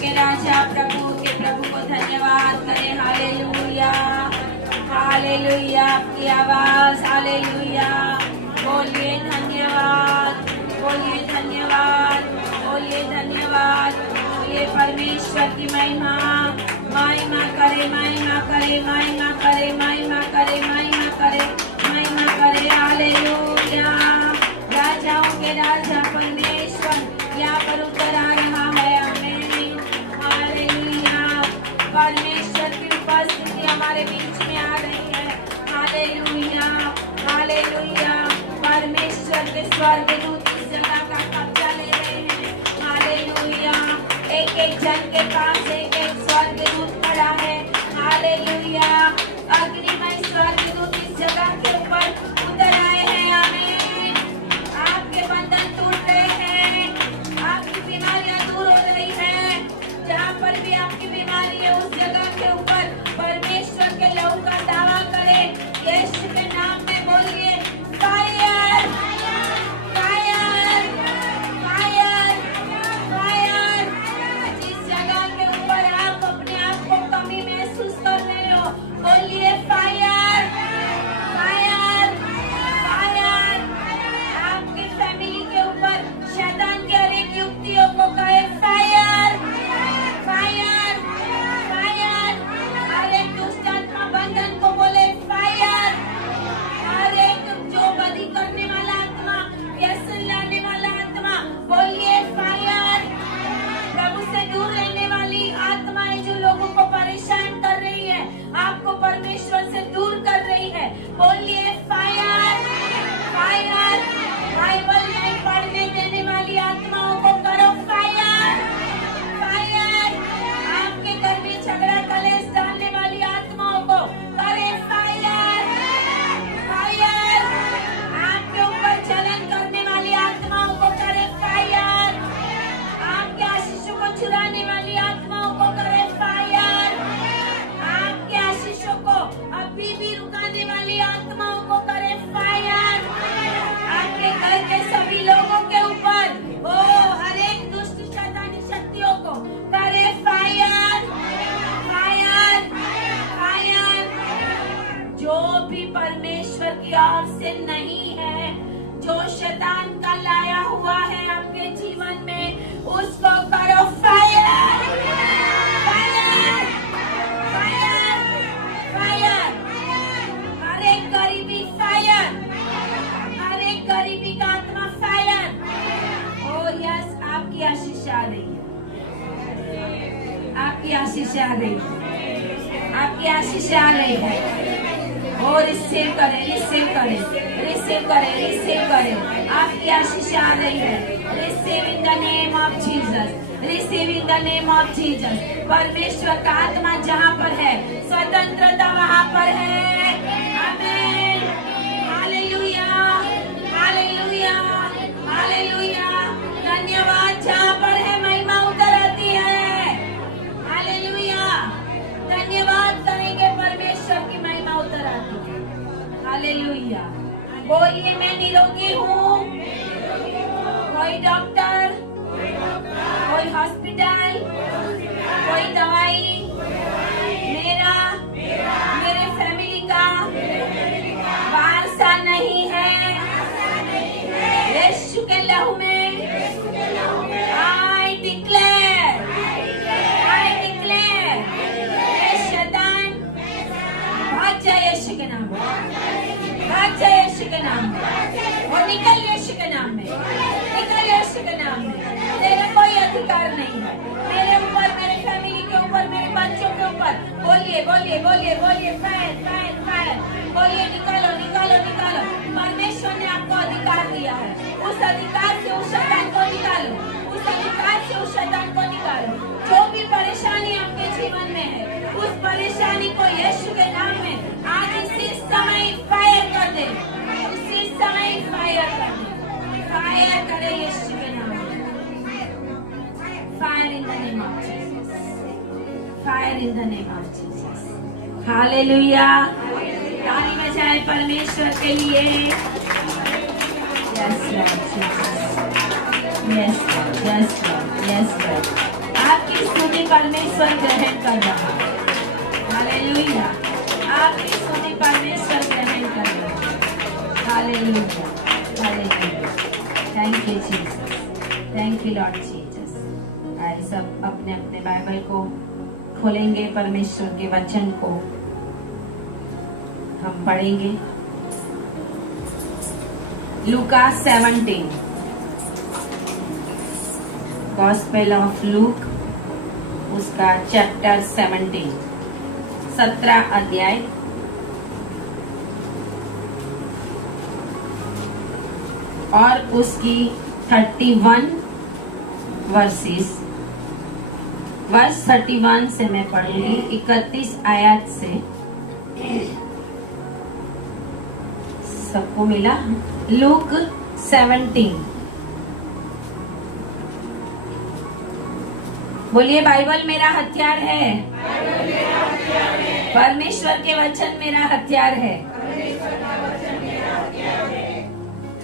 के राजा प्रभु के प्रभु को धन्यवाद करें। Hallelujah hallelujah. आपकी आवाज हालेलुया। बोलिए धन्यवाद, बोलिए धन्यवाद, बोलिए धन्यवाद। बोलिए परमेश्वर की महिमा महिमा करे, महिमा करे, महिमा करे, महिमा करे, महिमा करे, महिमा करे। हालेलुया। राजाओं के राजा परमेश्वर यहाँ पर उतर आ रहा है। आमीन। हालेलुया। परमेश्वर की उपस्थिति हमारे बीच में आ रही है। Hallelujah hallelujah. परमेश्वर के स्वर्गदूत इस जगह का कब्जा ले रहे हैं। हालेलुया। एक एक जन के पास एक एक स्वर्गदूत खड़ा है। हालेलुया। अग्निमय स्वर्गदूत इस जगह के ऊपर उतर आए हैं। आमीन। आपके बंधन टूट रहे हैं, आपकी बीमारियां दूर हो रही है। जहाँ पर भी आपकी बीमारी है उस जगह के ऊपर परमेश्वर के लहू का दावा करें। यीशु के नाम में बोलिए फायर फायर फायर फायर। जिस जगह के ऊपर आप अपने आप को कमी महसूस कर रहे हो बोलिए फायर फायर फायर। आपकी फैमिली के ऊपर शैतान की हर एक युक्तियों को कहे फायर फायर फायर। हर एक दुष्ट आत्मा बंधन को बोले फायर। हर एक जो बदी करने वाला आत्मा, व्यसन लाने वाला आत्मा बोलिए फायर। प्रभु से दूर रहने वाली आत्माएं जो लोगों को परेशान कर रही है, आपको परमेश्वर से दूर कर रही है, बोलिए फायर फायर। बाइबल नहीं पढ़ने देने वाली आत्माओं को करो फायर फायर। आपके घर में झगड़ा कलेश डालने वाली आत्माओं को करे फायर फायर। आपके ऊपर जलन करने वाली आत्माओं को करे फायर। आपके आशीषों को चुराने वाली आत्माओं को करे फायर। आपके आशीषों को अभी भी रुकाने वाली आत्माओं को करे फायर। आपके घर के सभी लोगों के ऊपर हर एक दुष्ट शैतानी शक्तियों को करे फायर फायर फायर। जो भी परमेश्वर की ओर से नहीं है, जो शैतान का लाया हुआ है आपके जीवन में, उसको करो फायर फायर फायर फायर। हर एक गरीबी फायर, हर एक गरीबी का आत्मा फायर। और यस, आपकी आशीष आ रही है, आपकी आशीष आ रही है, आपकी आशीष आ रही है। और रिसीव करें, रिसीव करें, रिसीव करें, रिसीव करें। आपकी आशीष आ रही है। Receive in the name of Jesus, receive in the name of Jesus. परमेश्वर का आत्मा जहाँ पर है, स्वतंत्रता वहाँ पर है। आमीन। Hallelujah hallelujah hallelujah. धन्यवाद। जहाँ पर है महिमा उतर आती है। हालेलुया। धन्यवाद करेंगे, परमेश्वर की महिमा उतर आती है। हालेलुया। बोलिए मैं निरोगी हूँ। कोई डॉक्टर, कोई हॉस्पिटल, कोई दवाई मेरा, मेरे फैमिली का वारसा नहीं है। यीशु के लहू में I declare, ये शैतान भाग जाए यीशु के नाम में, भाग जाए यीशु के नाम में, और निकल यीशु के नाम में, निकल यीशु के नाम में। तेरा कोई अधिकार नहीं है मेरे ऊपर, मेरे फैमिली के ऊपर, मेरे बच्चों के ऊपर। बोलिए बोलिए बोलिए बोलिए फायर फायर फायर। बोलिए निकालो निकालो निकालो। परमेश्वर ने आपको अधिकार दिया है, उस अधिकार से उस शैतान को निकालो, उस अधिकार से उस शैतान को निकालो। जो भी परेशानी आपके जीवन में है, उस परेशानी को यीशु के नाम में आज इसी समय फायर कर दे, उसी समय फायर कर दे, फायर करे यीशु के नाम में। Fire in the name of Jesus, fire in the name of Jesus. Hallelujah. ताली बजाए परमेश्वर के लिए। Yes Lord Jesus, yes Lord, yes Lord, yes Lord. आपकी स्तुति परमेश्वर ग्रहण कर रहा है। हालेलुया, आपकी स्तुति परमेश्वर ग्रहण कर रहा है। Hallelujah, hallelujah. Thank you Jesus, thank you Lord Jesus. आइए सब अपने अपने बाइबल को खोलेंगे, परमेश्वर के वचन को हम पढ़ेंगे। लूका 17, गॉस्पेल ऑफ लूक, उसका चैप्टर 17, 17 अध्याय। और उसकी 31 वर्सेस, वर्ष 31 से मैं पढ़ूंगी, 31 आयत से। सबको मिला? लूक 17। बोलिए, बाइबल मेरा हथियार है, परमेश्वर के वचन मेरा हथियार है।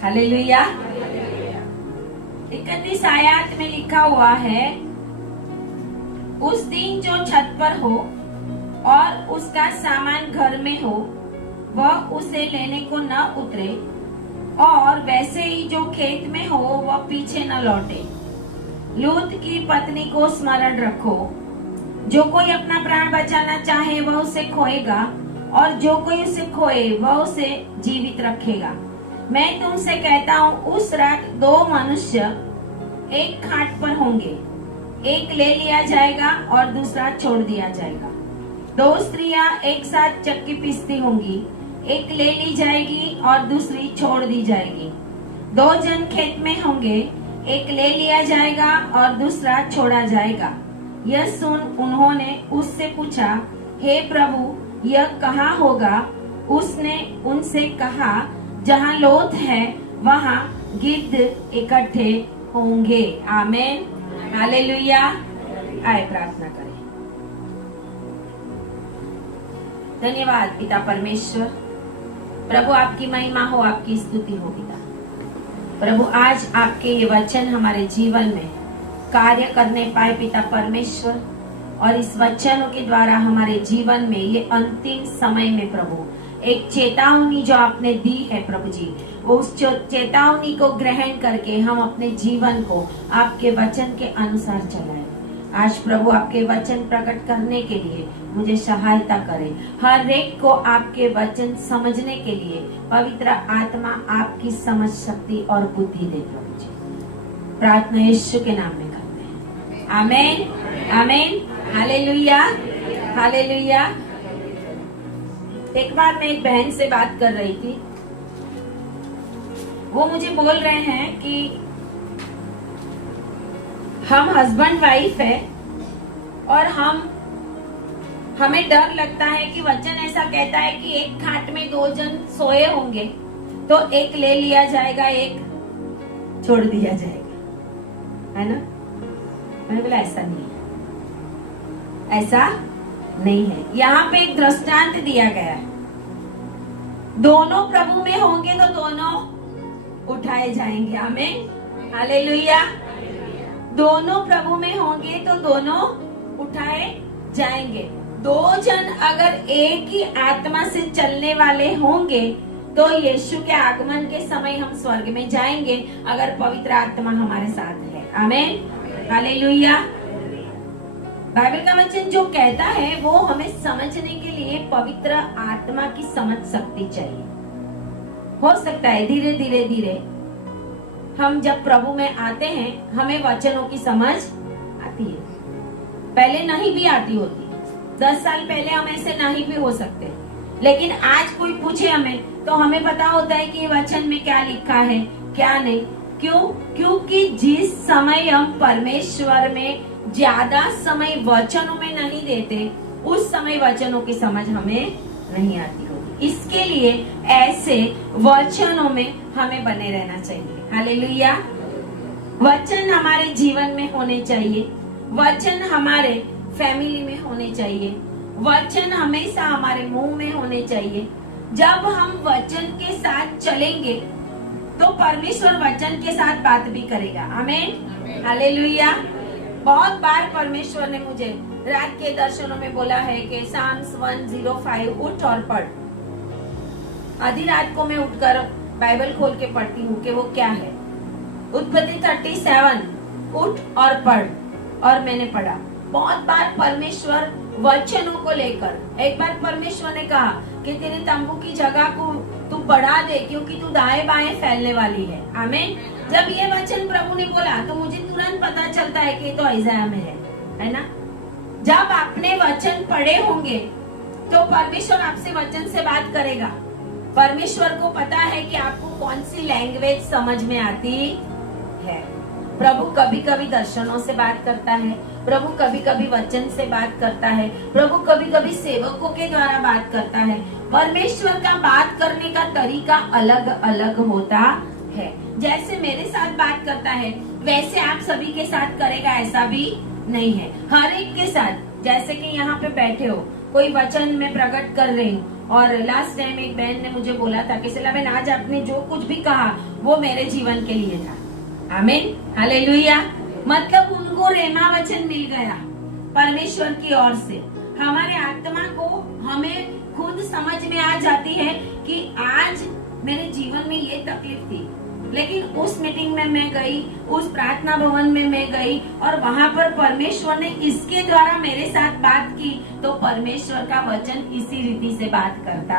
हालेलुया। 31 आयत में लिखा हुआ है, उस दिन जो छत पर हो और उसका सामान घर में हो, वह उसे लेने को न उतरे, और वैसे ही जो खेत में हो वह पीछे न लौटे। लूत की पत्नी को स्मरण रखो। जो कोई अपना प्राण बचाना चाहे वह उसे खोएगा, और जो कोई उसे खोए वह उसे जीवित रखेगा। मैं तुमसे कहता हूँ, उस रात 2 मनुष्य एक खाट पर होंगे, एक ले लिया जाएगा और दूसरा छोड़ दिया जाएगा। 2 स्त्रियां एक साथ चक्की पीसती होंगी, एक ले ली जाएगी और दूसरी छोड़ दी जाएगी। 2 जन खेत में होंगे, एक ले लिया जाएगा और दूसरा छोड़ा जाएगा। यह सुन उन्होंने उससे पूछा, हे प्रभु, यह कहाँ होगा? उसने उनसे कहा, जहाँ लोथ है वहाँ गिद्ध इकट्ठे होंगे। आमेन, हालेलुया। आए प्रार्थना करें। धन्यवाद पिता परमेश्वर, प्रभु आपकी महिमा हो, आपकी स्तुति हो पिता। प्रभु आज आपके ये वचन हमारे जीवन में कार्य करने पाए पिता परमेश्वर, और इस वचनों के द्वारा हमारे जीवन में ये अंतिम समय में प्रभु एक चेतावनी जो आपने दी है प्रभु जी, उस चेतावनी को ग्रहण करके हम अपने जीवन को आपके वचन के अनुसार चलाएं। आज प्रभु आपके वचन प्रकट करने के लिए मुझे सहायता करें। हर एक को आपके वचन समझने के लिए पवित्र आत्मा आपकी समझ शक्ति और बुद्धि दे प्रभु जी। प्रार्थना यीशु के नाम में करते हैं, आमीन, आमीन, हालेलुया, हालेलुया। एक बार मैं एक बहन से बात कर रही थी, वो मुझे बोल रहे हैं कि हम हस्बैंड वाइफ है और हमें डर लगता है कि वचन ऐसा कहता है कि एक खाट में 2 जन सोए होंगे, तो एक ले लिया जाएगा, एक छोड़ दिया जाएगा, है ना? मैंने बोला ऐसा नहीं है, ऐसा नहीं है। यहाँ पे एक दृष्टांत दिया गया है, दोनों प्रभु में होंगे तो दोनों उठाए जाएंगे। आमीन, हालेलुया। दोनों प्रभु में होंगे तो दोनों उठाए जाएंगे। 2 जन अगर एक ही आत्मा से चलने वाले होंगे तो यीशु के आगमन के समय हम स्वर्ग में जाएंगे, अगर पवित्र आत्मा हमारे साथ है। आमीन, हालेलुया। बाइबल का वचन जो कहता है वो हमें समझने के लिए पवित्र आत्मा की समझ शक्ति चाहिए। हो सकता है धीरे धीरे धीरे हम जब प्रभु में आते हैं हमें वचनों की समझ आती है, पहले नहीं भी आती होती। 10 साल पहले हम ऐसे नहीं भी हो सकते, लेकिन आज कोई पूछे हमें तो हमें पता होता है कि वचन में क्या लिखा है क्या नहीं। क्यों? क्योंकि जिस समय हम परमेश्वर में ज्यादा समय वचनों में नहीं देते, उस समय वचनों की समझ हमें नहीं आती होगी। इसके लिए ऐसे वचनों में हमें बने रहना चाहिए। हालेलुया। वचन हमारे जीवन में होने चाहिए, वचन हमारे फैमिली में होने चाहिए, वचन हमेशा हमारे मुंह में होने चाहिए। जब हम वचन के साथ चलेंगे तो परमेश्वर वचन के साथ बात भी करेगा। आमीन, हालेलुया। बहुत बार परमेश्वर ने मुझे रात के दर्शनों में बोला है कि साम्स 105 उठ और पढ़। आधी रात को मैं उठकर बाइबल खोल के पढ़ती हूँ कि वो क्या है। उत्पत्ति 37 उठ और पढ़, और मैंने पढ़ा। बहुत बार परमेश्वर वचनों को लेकर, एक बार परमेश्वर ने कहा कि तेरे तंबू की जगह को तू बढ़ा दे क्योंकि तू दाएं बाएं फैलने वाली है। आमीन। जब ये वचन प्रभु ने बोला तो मुझे तुरंत पता चलता है कि तो ऐसा में है ना। जब आपने वचन पढ़े होंगे तो परमेश्वर आपसे वचन से बात करेगा। परमेश्वर को पता है कि आपको कौन सी लैंग्वेज समझ में आती है। प्रभु कभी कभी दर्शनों से बात करता है, प्रभु कभी कभी वचन से बात करता है, प्रभु कभी कभी सेवकों के द्वारा बात करता है। परमेश्वर का बात करने का तरीका अलग अलग होता है। जैसे मेरे साथ बात करता है वैसे आप सभी के साथ करेगा, ऐसा भी नहीं है। हर एक के साथ, जैसे कि यहाँ पे बैठे हो, कोई वचन में प्रकट कर रही हूँ, और लास्ट टाइम एक बहन ने मुझे बोला था कि सिला बहन आज आपने जो कुछ भी कहा वो मेरे जीवन के लिए था। आमीन, हालेलुया। मतलब उनको रेमा वचन मिल गया परमेश्वर की ओर से। हमारे आत्मा को हमें खुद समझ में आ जाती है कि आज मेरे जीवन में ये तकलीफ थी, लेकिन उस मीटिंग में मैं गई, उस प्रार्थना भवन में मैं गई और वहाँ पर परमेश्वर ने इसके द्वारा मेरे साथ बात की, तो परमेश्वर का वचन इसी रीति से बात करता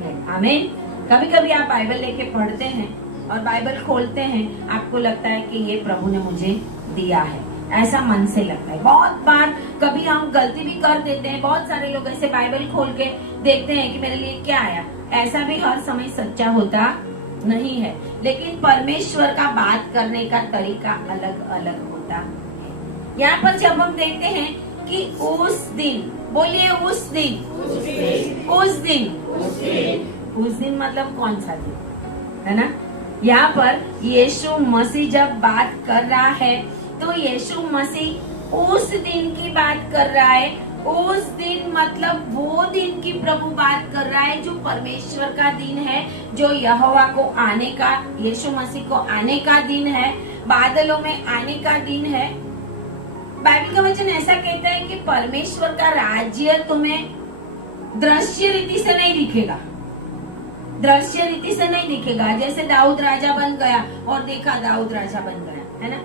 है। आमीन। कभी कभी आप बाइबल लेके पढ़ते हैं और बाइबल खोलते हैं, आपको लगता है कि ये प्रभु ने मुझे दिया है, ऐसा मन से लगता है। बहुत बार कभी हम गलती भी कर देते हैं। बहुत सारे लोग ऐसे बाइबल खोल के देखते हैं कि मेरे लिए क्या आया। ऐसा भी हर समय सच्चा होता नहीं है, लेकिन परमेश्वर का बात करने का तरीका अलग अलग होता है। यहाँ पर जब हम देखते हैं कि उस दिन, बोलिए उस दिन, उस दिन मतलब कौन सा दिन, है ना। यहाँ पर यीशु मसीह जब बात कर रहा है तो यीशु मसीह उस दिन की बात कर रहा है। उस दिन मतलब वो दिन की प्रभु बात कर रहा है जो परमेश्वर का दिन है, जो यहोवा को आने का, यीशु मसीह को आने का दिन है, बादलों में आने का दिन है। बाइबल का वचन ऐसा कहता है कि परमेश्वर का राज्य तुम्हें दृश्य रीति से नहीं दिखेगा, दृश्य रीति से नहीं दिखेगा। जैसे दाऊद राजा बन गया और देखा दाऊद राजा बन गया, है ना।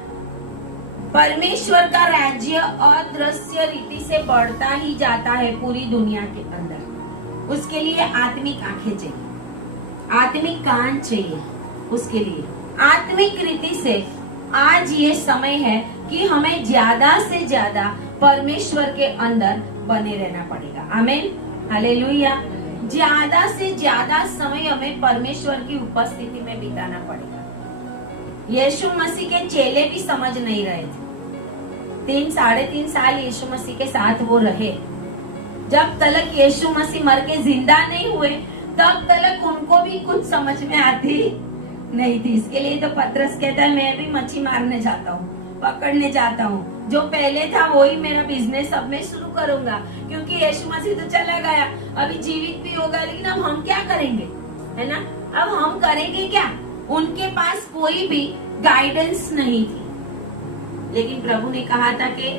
परमेश्वर का राज्य अदृश्य रीति से बढ़ता ही जाता है पूरी दुनिया के अंदर। उसके लिए आत्मिक आंखें चाहिए, आत्मिक कान चाहिए। उसके लिए आत्मिक रीति से आज ये समय है कि हमें ज्यादा से ज्यादा परमेश्वर के अंदर बने रहना पड़ेगा। आमीन, हालेलुया। ज्यादा से ज्यादा समय हमें परमेश्वर की उपस्थिति में बिताना पड़ेगा। यीशु मसीह के चेले भी समझ नहीं रहे थे। 3-3.5 साल यीशु मसीह के साथ वो रहे। जब तलक यीशु मसीह मर के जिंदा नहीं हुए तब तलक उनको भी कुछ समझ में आती नहीं थी। इसके लिए तो पतरस कहता है मैं भी मच्छी मारने जाता हूँ, पकड़ने जाता हूँ। जो पहले था वही मेरा बिजनेस अब मैं शुरू करूंगा, क्योंकि यीशु मसीह तो चला गया, अभी जीवित भी होगा, लेकिन अब हम क्या करेंगे, है ना। अब हम करेंगे क्या। उनके पास कोई भी गाइडेंस नहीं थी, लेकिन प्रभु ने कहा था कि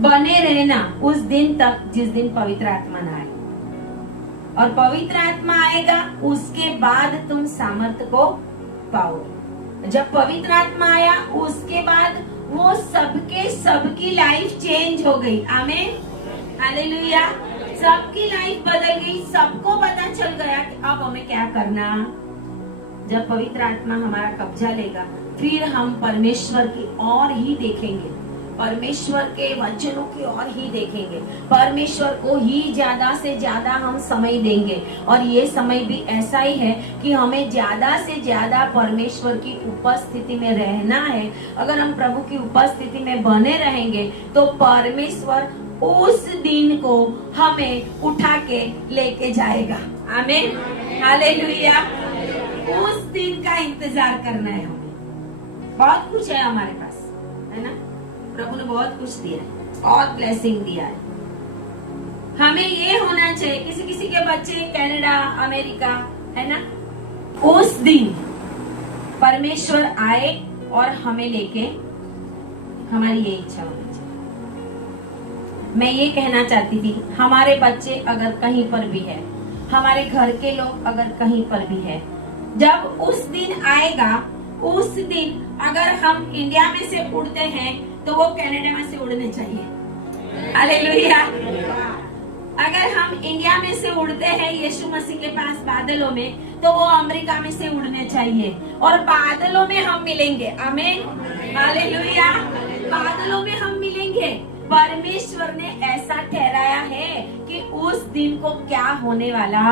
बने रहना उस दिन तक जिस दिन पवित्र आत्मा न आए, और पवित्र आत्मा आएगा उसके बाद तुम सामर्थ्य को पाओगे। जब पवित्र आत्मा आया उसके बाद वो सबकी लाइफ चेंज हो गई। आमीन, हालेलुया। सबकी लाइफ बदल गई, सबको पता चल गया कि अब हमें क्या करना। जब पवित्र आत्मा हमारा कब्जा लेगा फिर हम परमेश्वर की ओर ही देखेंगे, परमेश्वर के वचनों की ओर ही देखेंगे, परमेश्वर को ही ज्यादा से ज्यादा हम समय देंगे। और ये समय भी ऐसा ही है कि हमें ज्यादा से ज्यादा परमेश्वर की उपस्थिति में रहना है। अगर हम प्रभु की उपस्थिति में बने रहेंगे तो परमेश्वर उस दिन को हमें उठा के लेके जाएगा। आमीन, हालेलुया। उस दिन का इंतजार करना है हमें। बहुत कुछ है हमारे पास, है ना। प्रभु ने बहुत कुछ दिया है, बहुत ब्लेसिंग दिया है। हमें ये होना चाहिए, किसी किसी के बच्चे कनाडा, अमेरिका, है ना, उस दिन परमेश्वर आए और हमें लेके हमारी ये इच्छा होनी चाहिए। मैं ये कहना चाहती थी, हमारे बच्चे अगर कहीं पर भी है, हमारे घर के लोग अगर कहीं पर भी है, जब उस दिन आएगा, उस दिन अगर हम इंडिया में से उड़ते हैं तो वो कनाडा में से उड़ने चाहिए। हालेलुया। अगर हम इंडिया में से उड़ते हैं यीशु मसीह के पास बादलों में, तो वो अमेरिका में से उड़ने चाहिए और बादलों में हम मिलेंगे। आमीन। हालेलुया। बादलों में हम मिलेंगे। परमेश्वर ने ऐसा ठहराया है कि उस दिन को क्या होने वाला,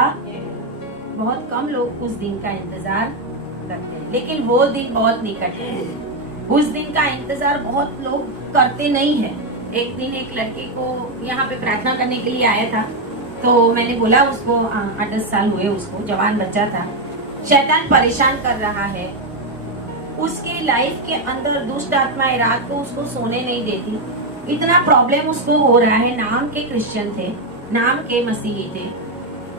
बहुत कम लोग उस दिन का इंतजार करते हैं, लेकिन वो दिन बहुत निकट है। उस दिन का इंतजार बहुत लोग करते नहीं है। एक दिन एक लड़के को यहाँ पे प्रार्थना करने के लिए आया था, तो मैंने बोला उसको 8-10 साल हुए, उसको जवान बच्चा था, शैतान परेशान कर रहा है, उसके लाइफ के अंदर दुष्ट आत्माएं रात को उसको सोने नहीं देती, इतना प्रॉब्लम उसको हो रहा है। नाम के क्रिश्चियन थे, नाम के मसीही थे,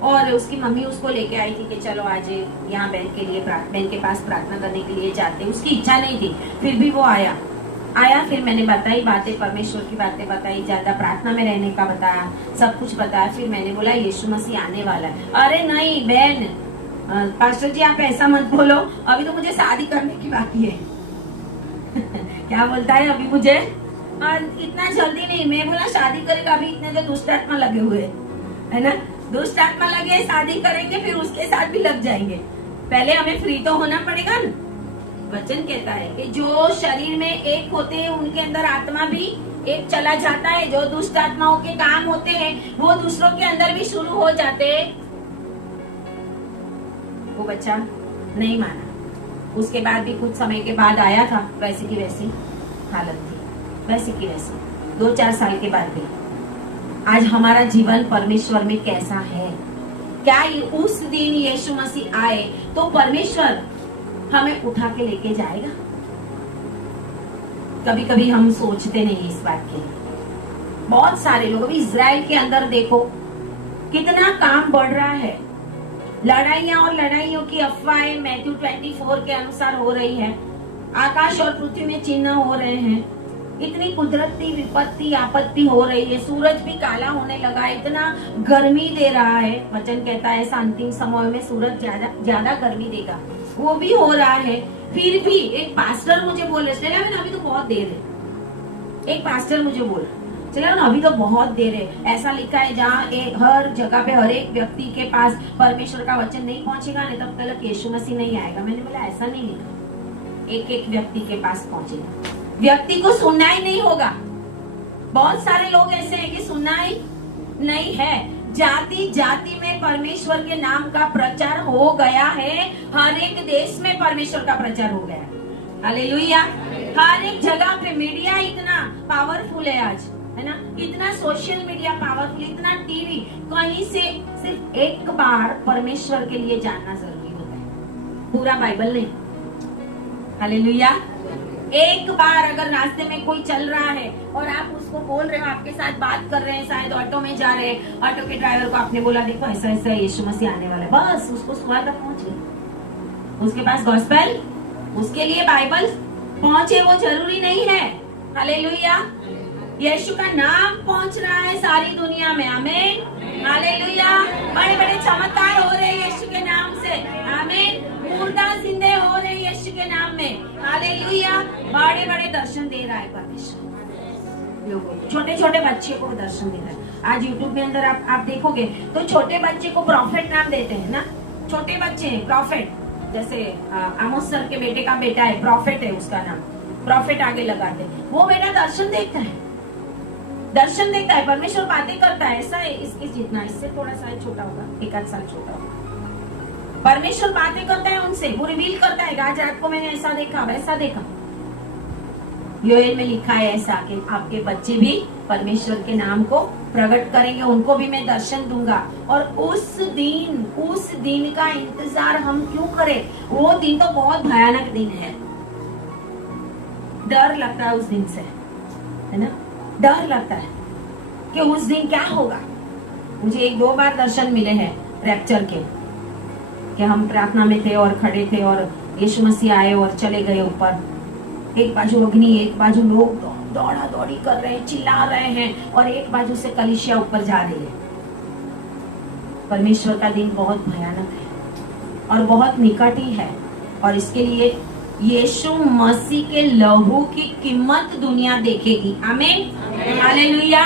और उसकी मम्मी उसको लेके आई थी कि चलो आज यहाँ बहन के पास प्रार्थना करने के लिए जाते। उसकी इच्छा नहीं थी, फिर भी वो आया। फिर मैंने बताई बातें, परमेश्वर की बातें बताई, ज्यादा प्रार्थना में रहने का बताया, सब कुछ बताया। फिर मैंने बोला यीशु मसीह आने वाला है। अरे नहीं बहन, पास्टर जी आप ऐसा मत बोलो, अभी तो मुझे शादी करने की बाकी है। क्या बोलता है, अभी मुझे इतना जल्दी नहीं। मैं बोला शादी करेगा, अभी इतने तो दुष्ट आत्मा लगे हुए है ना, दुष्ट आत्मा लगे, शादी करेंगे फिर उसके साथ भी लग जाएंगे। पहले हमें फ्री तो होना पड़ेगा ना। वचन कहता है कि जो शरीर में एक होते हैं उनके अंदर आत्मा भी एक चला जाता है। जो दुष्ट आत्माओं के काम होते हैं वो दूसरों के अंदर भी शुरू हो जाते हैं। वो बच्चा नहीं माना। उसके बाद भी कुछ समय के बाद आया था, वैसी की वैसी हालत थी, वैसी की वैसी। 2-4 साल के बाद भी। आज हमारा जीवन परमेश्वर में कैसा है? क्या उस दिन यीशु मसीह आए तो परमेश्वर हमें उठा के लेके जाएगा? कभी कभी हम सोचते नहीं इस बात के। बहुत सारे लोग, अभी इजराइल के अंदर देखो कितना काम बढ़ रहा है। लड़ाइयां और लड़ाइयों की अफवाहें मैथ्यू 24 के अनुसार हो रही है। आकाश और पृथ्वी में चिन्ह हो रहे हैं। इतनी कुदरती विपत्ति आपत्ति हो रही है। सूरज भी काला होने लगा, इतना गर्मी दे रहा है। वचन कहता है ऐसा अंतिम समय में सूरज ज्यादा गर्मी देगा, वो भी हो रहा है। फिर भी एक पास्टर मुझे बोल रहे, चला अभी तो बहुत देर है। एक पास्टर मुझे बोल, चला ना अभी तो बहुत देर है। ऐसा लिखा है जहाँ हर जगह पे हर एक व्यक्ति के पास परमेश्वर का वचन नहीं पहुंचेगा ना तब तक यीशु मसीह नहीं आएगा। मैंने बोला ऐसा नहीं लिखा, एक एक व्यक्ति के पास पहुंचेगा। व्यक्ति को सुनना ही नहीं होगा। बहुत सारे लोग ऐसे हैं कि सुनना ही नहीं है। जाति जाति में परमेश्वर के नाम का प्रचार हो गया है। हर एक देश में परमेश्वर का प्रचार हो गया है। हालेलुया। हर एक जगह पे मीडिया इतना पावरफुल है आज, है ना, इतना सोशल मीडिया पावरफुल, इतना टीवी। कहीं से सिर्फ एक बार परमेश्वर के लिए जानना जरूरी होता है, पूरा बाइबल नहीं। हालेलुया। एक बार अगर रास्ते में कोई चल रहा है और आप उसको बोल रहे हो, आपके साथ बात कर रहे हैं, शायद ऑटो में जा रहे हैं, ऑटो के ड्राइवर को आपने बोला देखो ऐसा ऐसा यीशु मसीह आने वाला है, बस उसको सुवार्ता पहुंचे, उसके पास गॉस्पेल, उसके लिए बाइबल पहुंचे, वो जरूरी नहीं है। हालेलुया। यीशु का नाम पहुंच रहा है सारी दुनिया में। आमीन। हालेलुया। बड़े बड़े चमत्कार हो रहे हैं यीशु के नाम से। आमीन। मुर्दा जिंदे हो रहे हैं यीशु के नाम में। हालेलुया। बड़े बड़े दर्शन दे रहा है परमेश्वर लोगों को। छोटे छोटे बच्चे को दर्शन दे रहा है। आज यूट्यूब में अंदर आप देखोगे तो छोटे बच्चे को प्रॉफिट नाम देते हैं ना। छोटे बच्चे प्रॉफिट, जैसे आमोस सर के बेटे का बेटा है, प्रॉफिट है उसका नाम, प्रॉफिट आगे लगाते। वो बेटा दर्शन देखता है, दर्शन देखता है, परमेश्वर बातें करता है। ऐसा है इसके जितना, इससे थोड़ा सा छोटा होगा, 1-8 साल छोटा होगा। परमेश्वर बातें करता है उनसे, वो रिवील करता है। आज रात को मैंने ऐसा देखा, वैसा देखा। योएल में लिखा है ऐसा कि आपके बच्चे भी परमेश्वर के नाम को प्रकट करेंगे, उनको भी मैं दर्शन दूंगा। और उस दिन का इंतजार हम क्यों करें? वो दिन तो बहुत भयानक दिन है। डर लगता है उस दिन से, है ना, डर लगता है कि उस दिन क्या होगा। मुझे 1-2 बार दर्शन मिले हैं रैप्चर के, कि हम प्रार्थना में थे और खड़े थे और यीशु मसीह आए और चले गए ऊपर। एक बाजू अग्नि, एक बाजू लोग, दौड़ा दौड़ी कर रहे हैं, चिल्ला रहे हैं, और एक बाजू से कलीसिया ऊपर जा रही है। परमेश्वर का दिन बहुत भयानक है और बहुत निकट ही है, और इसके लिए यीशु मसीह के लहू की कीमत दुनिया देखेगी। आमीन, हालेलुया।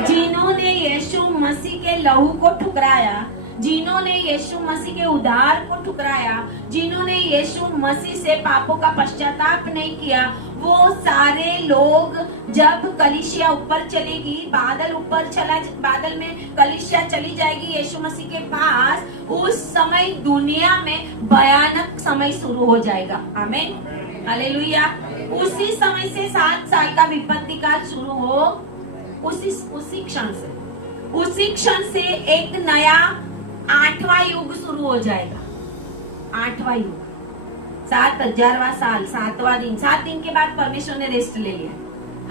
जिन्होंने यीशु मसीह के लहू को ठुकराया, जिन्होंने यीशु मसीह के उद्धार को ठुकराया, जिन्होंने यीशु मसीह से पापों का पश्चाताप नहीं किया, वो सारे लोग जब कलीसिया ऊपर चलेगी, बादल में कलीसिया चली जाएगी यीशु मसीह के पास, उस समय दुनिया में भयानक समय शुरू हो जाएगा। आमीन, हालेलुया। उसी समय से 7 साल का विपत्ति काल शुरू हो, उसी क्षण से एक नया 8वां युग शुरू हो जाएगा। 8वां युग, 7000वां साल, 7वां दिन। 7 दिन के बाद परमेश्वर ने रेस्ट ले लिया।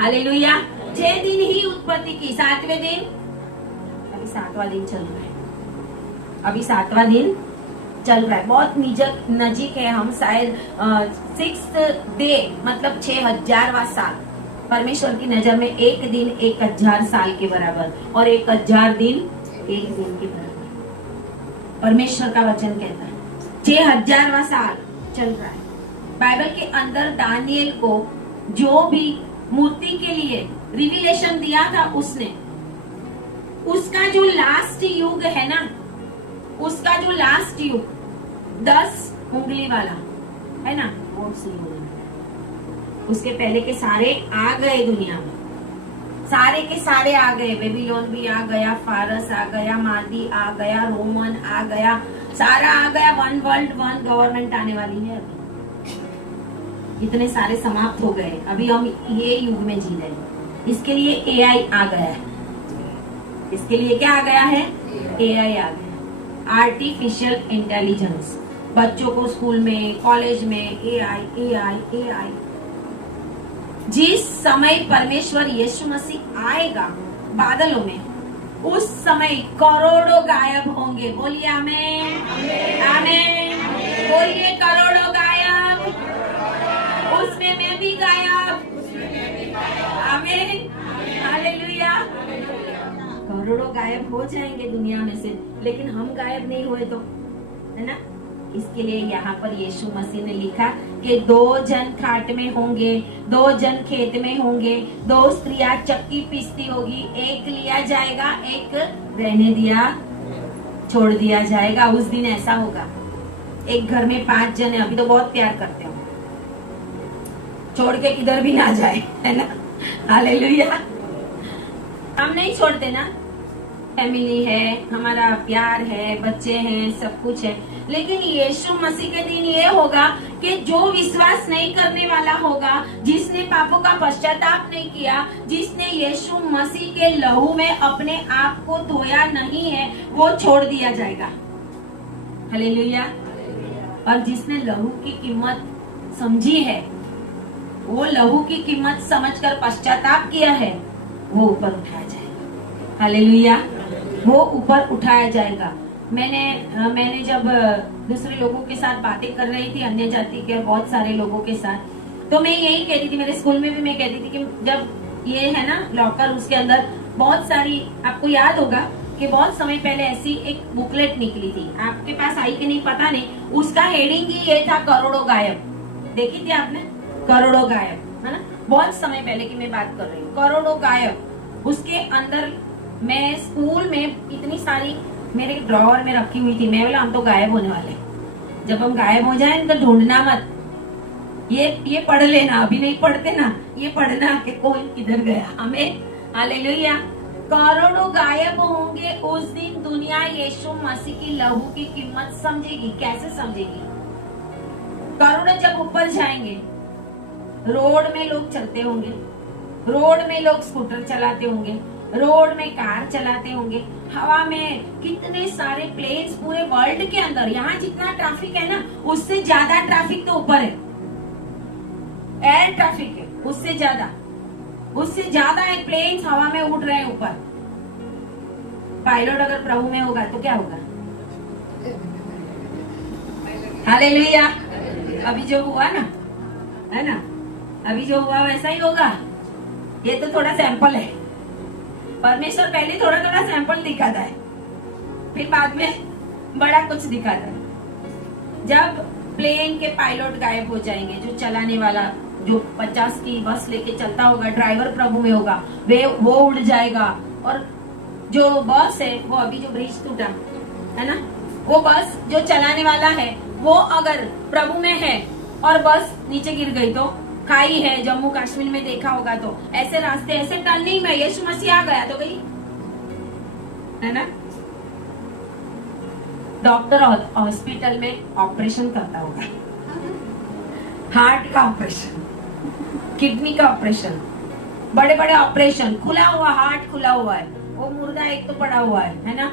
हालेलुया। 6 दिन ही उत्पत्ति की, 7वें दिन, अभी 7वां दिन चल रहा है, अभी 7वां दिन चल रहा है, बहुत नजीक है हम। शायद 6th डे मतलब 6000वां साल। परमेश्वर की नजर में एक दिन 1000 साल के बराबर, और 1000 दिन एक दिन के बराबर। परमेश्वर का वचन कहता है 6000वां साल चल रहा है। बाइबल के अंदर दानियल को जो भी मूर्ति के लिए रिवीलेशन दिया था, उसने उसका जो लास्ट युग है ना, उसका जो लास्ट युग 10 उंगली वाला है ना, वो युग, उसके पहले के सारे आ गए दुनिया में, सारे के सारे आ गए। बेबीलोन भी आ गया, फारस आ गया, मादी आ गया, रोमन आ गया, सारा आ गया। 1 वर्ल्ड 1 गवर्नमेंट आने वाली है। अभी इतने सारे समाप्त हो गए, अभी हम ये युग में जी रहे हैं। इसके लिए एआई आ गया है। इसके लिए क्या आ गया है? एआई आ गया, आर्टिफिशियल इंटेलिजेंस। बच्चों को स्कूल में, कॉलेज में एआई एआई एआई। जिस समय परमेश्वर यीशु मसीह आएगा बादलों में, उस समय करोड़ों गायब होंगे। बोलिए आमीन, आमीन। बोलिए करोड़ों गायब, उसमें मैं भी गायब। आमीन, हालेलुया। करोड़ों गायब हो जाएंगे दुनिया में से, लेकिन हम गायब नहीं हुए तो, है ना। इसके लिए यहाँ पर यीशु मसीह ने लिखा कि 2 जन खाट में होंगे, 2 जन खेत में होंगे, 2 स्त्रियां चक्की पीसती होगी, एक लिया जाएगा, एक रहने दिया, छोड़ दिया जाएगा। उस दिन ऐसा होगा। एक घर में 5 जन है, अभी तो बहुत प्यार करते हो, छोड़ के किधर भी ना जाए, है ना। हालेलुया। हम नहीं छोड़ते ना, फैमिली है, हमारा प्यार है, बच्चे हैं, सब कुछ है। लेकिन यीशु मसीह के दिन ये होगा कि जो विश्वास नहीं करने वाला होगा, जिसने पापों का पश्चाताप नहीं किया, जिसने यीशु मसीह के लहू में अपने आप को धोया नहीं है, वो छोड़ दिया जाएगा। हालेलुया। और जिसने लहू की कीमत समझी है, वो लहू की कीमत समझकर पश्चाताप किया है, वो ऊपर उठाया जाएगा। हालेलुया। वो ऊपर उठाया जाएगा। मैंने जब दूसरे लोगों के साथ बातें कर रही थी, अन्य जाति के बहुत सारे लोगों के साथ, तो मैं यही कहती थी, मेरे स्कूल में भी मैं कहती थी कि जब ये है ना लॉकर, उसके अंदर बहुत सारी, आपको याद होगा कि बहुत समय पहले ऐसी एक बुकलेट निकली थी, आपके पास आई कि नहीं पता नहीं, उसका हेडिंग ही ये था, करोड़ों गायब। देखी थी आपने? करोड़ों गायब, है ना। बहुत समय पहले की मैं बात कर रही हूँ, करोड़ों गायब। उसके अंदर मैं स्कूल में इतनी सारी मेरे ड्रॉवर में रखी हुई थी। मैं बोला हम तो गायब होने वाले, जब हम गायब हो जाए तो ढूंढना मत, ये पढ़ लेना, अभी नहीं पढ़ते ना, ये पढ़ना कि कोई किधर गया। हमें हालेलुया। करोड़ों गायब होंगे उस दिन। दुनिया यीशु मसीह की लहू की कीमत समझेगी। कैसे समझेगी? करोड़ों जब ऊपर जाएंगे, रोड में लोग चलते होंगे, रोड में लोग स्कूटर चलाते होंगे, रोड में कार चलाते होंगे, हवा में कितने सारे प्लेन्स पूरे वर्ल्ड के अंदर। यहाँ जितना ट्रैफिक है ना, उससे ज्यादा ट्रैफिक तो ऊपर है, एयर ट्रैफिक है, उससे ज्यादा है। प्लेन्स हवा में उड़ रहे हैं ऊपर। पायलट अगर प्रभु में होगा तो क्या होगा? हालेलुया। अभी जो हुआ ना, है ना, अभी जो हुआ वैसा ही होगा। ये तो थोड़ा सैंपल है। परमेश्वर पहले थोड़ा थोड़ा सैंपल दिखाता है, फिर बाद में बड़ा कुछ दिखाता है। जब प्लेन के पायलट गायब हो जाएंगे, जो चलाने वाला जो 50 की बस लेके चलता होगा, ड्राइवर प्रभु में होगा, वो उड़ जाएगा। और जो बस है वो अभी जो ब्रिज टूटा है ना, वो बस जो चलाने वाला है वो अगर प्रभु में है और बस नीचे गिर गई तो, खाई है जम्मू कश्मीर में देखा होगा तो, ऐसे रास्ते ऐसे टर्निंग में यीशु मसीह आ गया तो गई है ना। डॉक्टर हॉस्पिटल में ऑपरेशन करता होगा, हार्ट का ऑपरेशन, किडनी का ऑपरेशन, बड़े बड़े ऑपरेशन, खुला हुआ हार्ट खुला हुआ है, वो मुर्दा एक तो पड़ा हुआ है ना,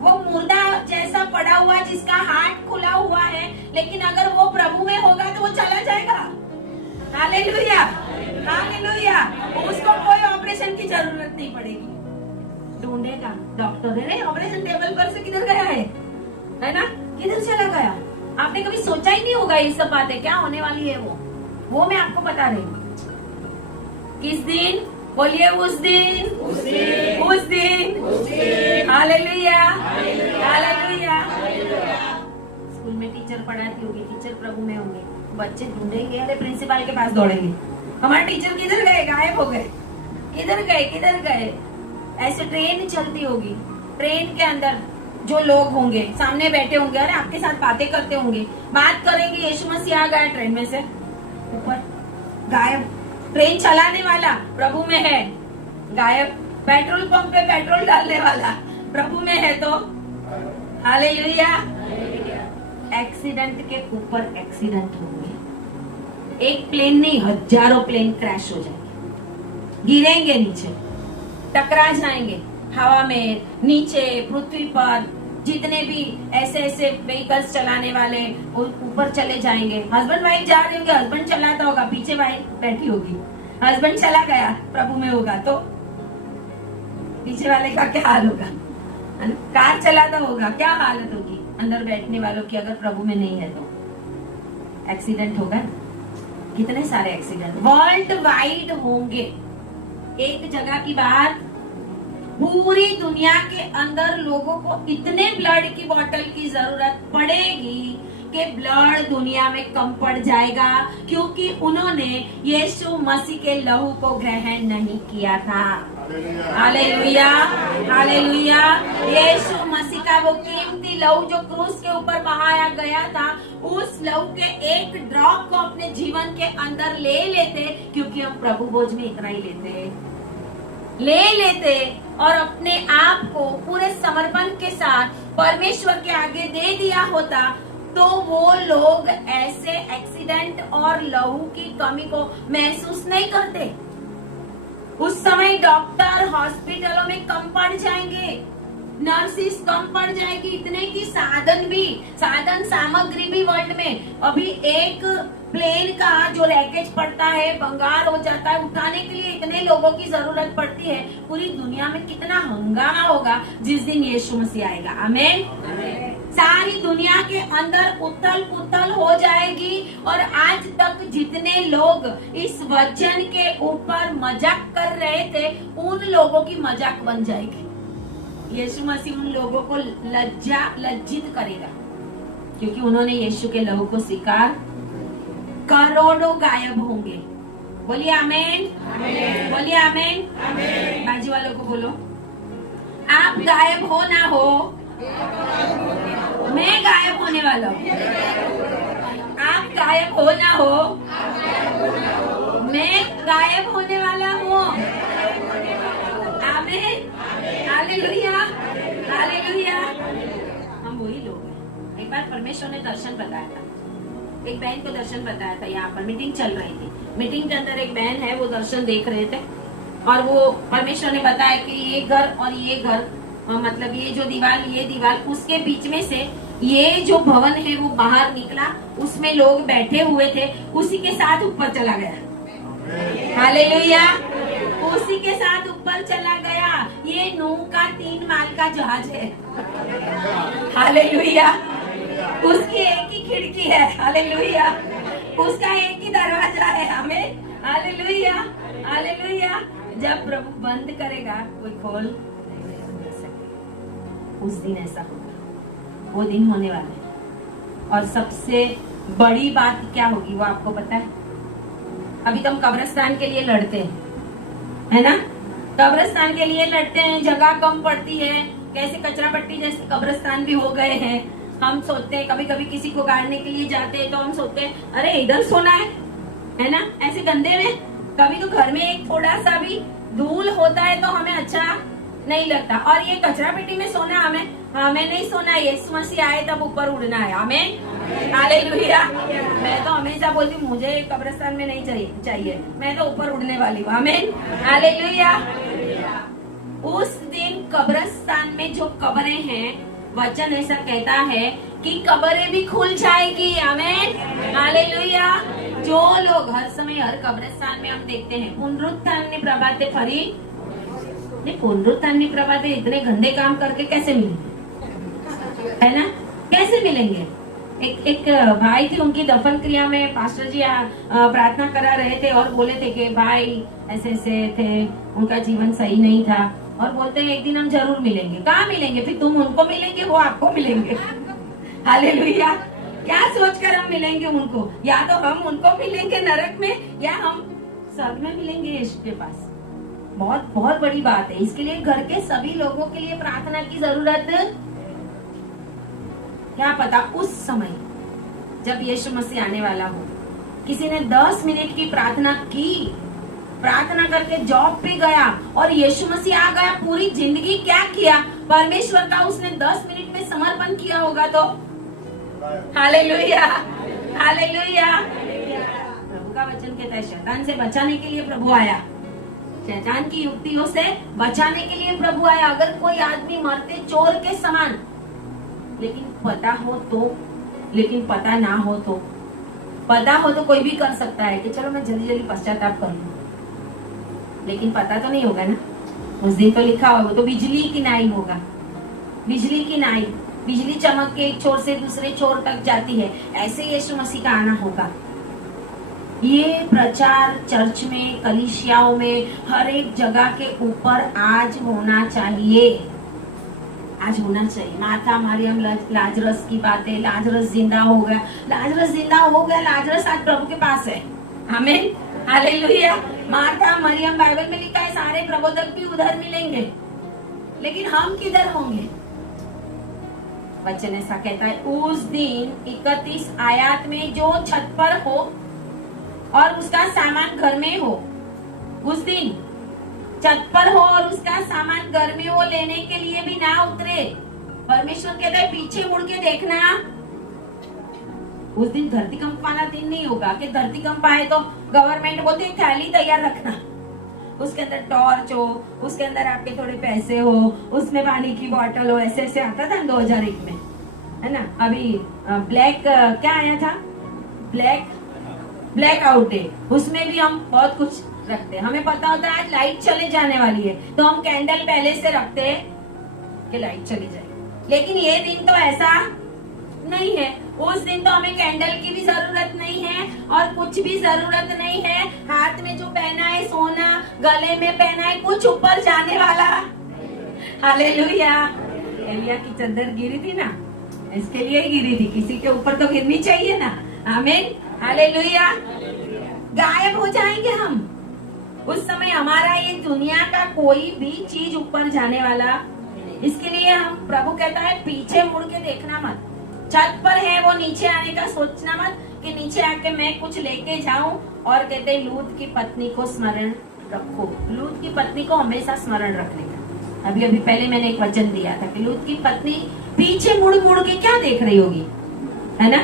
वो मुर्दा जैसा पड़ा हुआ जिसका हार्ट खुला हुआ है, लेकिन अगर वो प्रभु में होगा तो वो चला जाएगा। Hallelujah, hallelujah. उसको कोई ऑपरेशन की जरूरत नहीं पड़ेगी। ढूंढेगा डॉक्टर, है ऑपरेशन टेबल पर से किधर गया है ना, किधर चला गया। आपने कभी सोचा ही नहीं होगा ये सब बातें क्या होने वाली है, वो मैं आपको बता रही हूँ। किस दिन बोलिए, उस दिन, उस दिन, उस दिन। Hallelujah, hallelujah. स्कूल में टीचर पढ़ाती होगी, टीचर प्रभु में होंगे, बच्चे ढूंढेंगे, अरे प्रिंसिपल के पास दौड़ेंगे, हमारे टीचर किधर गए, गायब हो गए, किधर गए, किधर गए। ऐसे ट्रेन चलती होगी, ट्रेन के अंदर जो लोग होंगे सामने बैठे होंगे, अरे आपके साथ बातें करते होंगे, बात करेंगे, यीशु मसीह आ गया ट्रेन में से ऊपर, गायब। ट्रेन चलाने वाला प्रभु में है, गायब। पेट्रोल पंप पे पेट्रोल डालने वाला प्रभु में है तो हालेलुया। एक्सीडेंट के ऊपर एक्सीडेंट होंगे, एक प्लेन नहीं हजारों प्लेन क्रैश हो जाएंगे, गिरेंगे नीचे, टकरा जाएंगे हवा में, नीचे, पृथ्वी पर। जितने भी ऐसे ऐसे व्हीकल्स चलाने वाले ऊपर चले जाएंगे। हस्बैंड वाइफ जा रहे होंगे, हस्बैंड चलाता होगा, पीछे वाइफ बैठी होगी, हस्बैंड चला गया प्रभु में होगा तो पीछे वाले का क्या हाल होगा। कार चलाता होगा, क्या हालत होगी अंदर बैठने वालों की, अगर प्रभु में नहीं है तो एक्सीडेंट होगा। कितने सारे एक्सीडेंट वर्ल्ड वाइड होंगे। एक जगह की बात, पूरी दुनिया के अंदर लोगों को इतने ब्लड की बोतल की जरूरत पड़ेगी कि ब्लड दुनिया में कम पड़ जाएगा, क्योंकि उन्होंने यीशु मसीह के लहू को ग्रहण नहीं किया था। Hallelujah, hallelujah. यीशु मसीह का वो कीमती लहू जो क्रूस के ऊपर बहाया गया था, उस लहू के एक ड्रॉप को अपने जीवन के अंदर ले लेते, क्योंकि हम प्रभु भोज में इतना ही लेते और अपने आप को पूरे समर्पण के साथ परमेश्वर के आगे दे दिया होता, तो वो लोग ऐसे एक्सीडेंट और लहू की कमी को महसूस नहीं करते। उस समय डॉक्टर हॉस्पिटलों में कम पड़ जाएंगे, नर्सिस कम पड़ जाएगी, इतने की साधन सामग्री भी वर्ल्ड में। अभी एक प्लेन का जो रैकेज पड़ता है, बंगाल हो जाता है, उठाने के लिए इतने लोगों की जरूरत पड़ती है। पूरी दुनिया में कितना हंगामा होगा जिस दिन यीशु मसीह आएगा। आमीन। सारी दुनिया के अंदर उथल पुथल हो जाएगी। और आज तक जितने लोग इस वचन के ऊपर मजाक कर रहे थे, उन लोगों की मजाक बन जाएगी। यीशु मसीह उन लोगों को लज्जित करेगा, क्योंकि उन्होंने यीशु के लहू को स्वीकार। करोड़ों गायब होंगे। बोलिए आमीन, बोलिए आमीन। बाजू वालों को बोलो, आप गायब हो ना हो, मैं गायब होने वाला हूँ। आप गायब हो ना हो, मैं गायब होने वाला हूँ। आमीन, हालेलुया, हालेलुया। हम वही लोग हैं। एक बार परमेश्वर ने दर्शन बताया था, एक बहन को दर्शन बताया था। यहाँ पर मीटिंग चल रही थी, मीटिंग के अंदर एक बहन है, वो दर्शन देख रहे थे और वो परमेश्वर ने बताया कि ये घर और ये घर, मतलब ये जो दीवार, उसके बीच में से ये जो भवन है वो बाहर निकला, उसमें लोग बैठे हुए थे, उसी के साथ ऊपर चला गया। हालेलुया, उसी के साथ ऊपर चला गया। ये नूह का 3 माल का जहाज है। हालेलुया, उसकी एक ही खिड़की है। हालेलुया, उसका एक ही दरवाजा है। हमें हालेलुया, हालेलुया। जब प्रभु बंद करेगा कोई खोल नहीं सकता। उस दिन ऐसा होगा, वो दिन होने वाला है। और सबसे बड़ी बात क्या होगी वो आपको पता है? अभी तो हम कब्रिस्तान के लिए लड़ते हैं, है ना? कब्रिस्तान के लिए लड़ते हैं, जगह कम पड़ती है, कैसे कचरा पट्टी जैसे कब्रिस्तान भी हो गए हैं। हम सोचते हैं, कभी कभी किसी को गाड़ने के लिए जाते हैं तो हम सोचते हैं अरे इधर सोना है ना, ऐसे गंदे में। कभी तो घर में एक थोड़ा सा भी धूल होता है तो हमें अच्छा नहीं लगता, और ये कचरा पेटी में सोना हमें नहीं सोना। यीशु मसीह आए तब ऊपर उड़ना है। हमें हालेलुया। मैं तो हमेशा बोलती हूँ मुझे कब्रिस्तान में नहीं चाहिए, मैं तो ऊपर उड़ने वाली हूँ। हमें हालेलुया। उस दिन कब्रिस्तान में जो कब्रें हैं, वचन ऐसा कहता है कि कब्रें भी खुल जाएगी। आमीन हालेलुया। जो लोग हर समय हर कब्रिस्तान में हम देखते हैं पुनरुत्थान प्रभाते फरी नहीं, पुनरुत्थान प्रभाते इतने गंदे काम करके कैसे मिलेंगे, है ना? कैसे मिलेंगे? एक भाई थे, उनकी दफन क्रिया में पास्टर जी प्रार्थना करा रहे थे और बोले थे कि भाई ऐसे ऐसे थे, उनका जीवन सही नहीं था, और बोलते हैं एक दिन हम जरूर मिलेंगे। कहाँ मिलेंगे? फिर तुम उनको मिलेंगे, वो आपको मिलेंगे। हालेलुया। क्या सोचकर हम मिलेंगे उनको? या तो हम उनको मिलेंगे नरक में, या हम स्वर्ग में मिलेंगे यीशु के पास। बहुत बहुत बड़ी बात है। इसके लिए घर के सभी लोगों के लिए प्रार्थना की जरूरत। क्या पता उस समय जब यीशु मसीह आने वाला हो, किसी ने 10 मिनट की प्रार्थना की, प्रार्थना करके जॉब पे गया और यीशु मसीह आ गया, पूरी जिंदगी क्या किया परमेश्वर का उसने 10 मिनट में समर्पण किया होगा तो हालेलुया हालेलुया। प्रभु का वचन कहता है शैतान से बचाने के लिए प्रभु आया, शैतान की युक्तियों से बचाने के लिए प्रभु आया। अगर कोई आदमी मरते चोर के समान, लेकिन पता हो तो, लेकिन पता ना हो तो, पता हो तो कोई भी कर सकता है कि चलो मैं जल्दी जल्दी पश्चाताप कर लूं, लेकिन पता तो नहीं होगा ना। उस दिन तो लिखा होगा, तो बिजली की नाई होगा, बिजली की नाई, बिजली चमक के एक छोर से दूसरे छोर तक जाती है, ऐसे यीशु मसीह का आना होगा। ये प्रचार चर्च में, कलीसियाओं में, हर एक जगह के ऊपर आज होना चाहिए, आज होना चाहिए। मार्था मरियम लाजरस की बातें, लाजरस जिंदा हो गया, लाजरस जिंदा हो गया, लाजरस आज प्रभु के पास है। आमीन हालेलुया। मार्था मरियम, बाइबल में लिखा है सारे प्रबोधक भी उधर मिलेंगे, लेकिन हम किधर होंगे? वचन ऐसा कहता है उस दिन 31 आयत में जो छत पर हो और उसका सामान घर में हो, उस दिन छत पर हो और उसका सामान घर में हो, लेने के लिए भी ना उतरे। परमेश्वर कहता है पीछे मुड़ के देखना। उस दिन धरती कंप वाला दिन नहीं होगा कि धरती कंप आए तो गवर्नमेंट बोलते थैली तैयार रखना, उसके अंदर टॉर्च हो, उसके अंदर आपके थोड़े पैसे हो, उसमें पानी की बोतल हो, ऐसे ऐसे आता था 2001 में, है ना? अभी ब्लैक क्या आया था, ब्लैक आउट है, उसमें भी हम बहुत कुछ रखते हैं। हमें पता होता है आज लाइट चले जाने वाली है तो हम कैंडल पहले से रखते हैं कि लाइट चली जाए, लेकिन ये दिन तो ऐसा नहीं है। उस दिन तो हमें कैंडल की भी जरूरत नहीं है और कुछ भी जरूरत नहीं है। हाथ में जो पहना है सोना, गले में पहना है कुछ ऊपर जाने वाला। हालेलुया। एलिया की चद्दर गिरी थी ना, इसके लिए गिरी थी, किसी के ऊपर तो गिरनी चाहिए ना। आमीन हालेलुया। गायब हो जाएंगे हम उस समय, हमारा ये दुनिया का कोई भी चीज ऊपर जाने वाला। इसके लिए हम प्रभु कहता है पीछे मुड़ के देखना मत। छत पर है वो नीचे आने का सोचना मत कि नीचे आके मैं कुछ लेके जाऊं। और कहते लूत की पत्नी को स्मरण रखो, लूत की पत्नी को हमेशा स्मरण रखने का। अभी पहले मैंने एक वचन दिया था कि लूत की पत्नी पीछे मुड़ मुड़ के क्या देख रही होगी, है ना?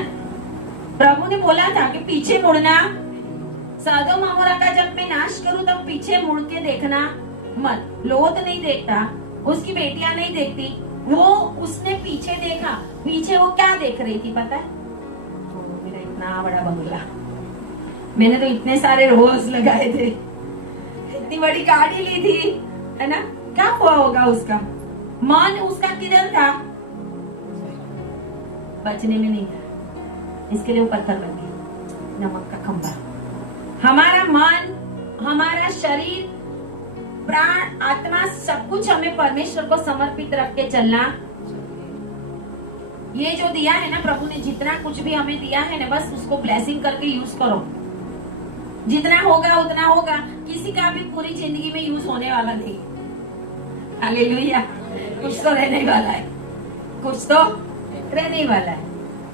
प्रभु ने बोला था कि पीछे मुड़ना, सदोम अमोरा का जब मैं नाश करूं तब पीछे मुड़ के देखना मत। लोत नहीं देखता, उसकी बेटियां नहीं देखती, वो उसने पीछे देखा। पीछे वो क्या देख रही थी पता है? मेरा इतना बड़ा बंगला, मैंने तो इतने सारे रोज लगाए थे, इतनी बड़ी गाड़ी ली थी, है ना? क्या हुआ होगा उसका मन? उसका किधर था? बचने में नहीं था, इसके लिए वो पत्थर बन गया, नमक का खंभा। हमारा मन, हमारा शरीर प्राण आत्मा सब कुछ हमें परमेश्वर को समर्पित रख के चलना। ये जो दिया है ना प्रभु ने, जितना कुछ भी हमें दिया है ना, बस उसको ब्लेसिंग करके यूज करो। जितना होगा उतना होगा, किसी का भी पूरी जिंदगी में यूज होने वाला नहीं। हालेलुया। कुछ तो रहने वाला है, कुछ तो रहने वाला है,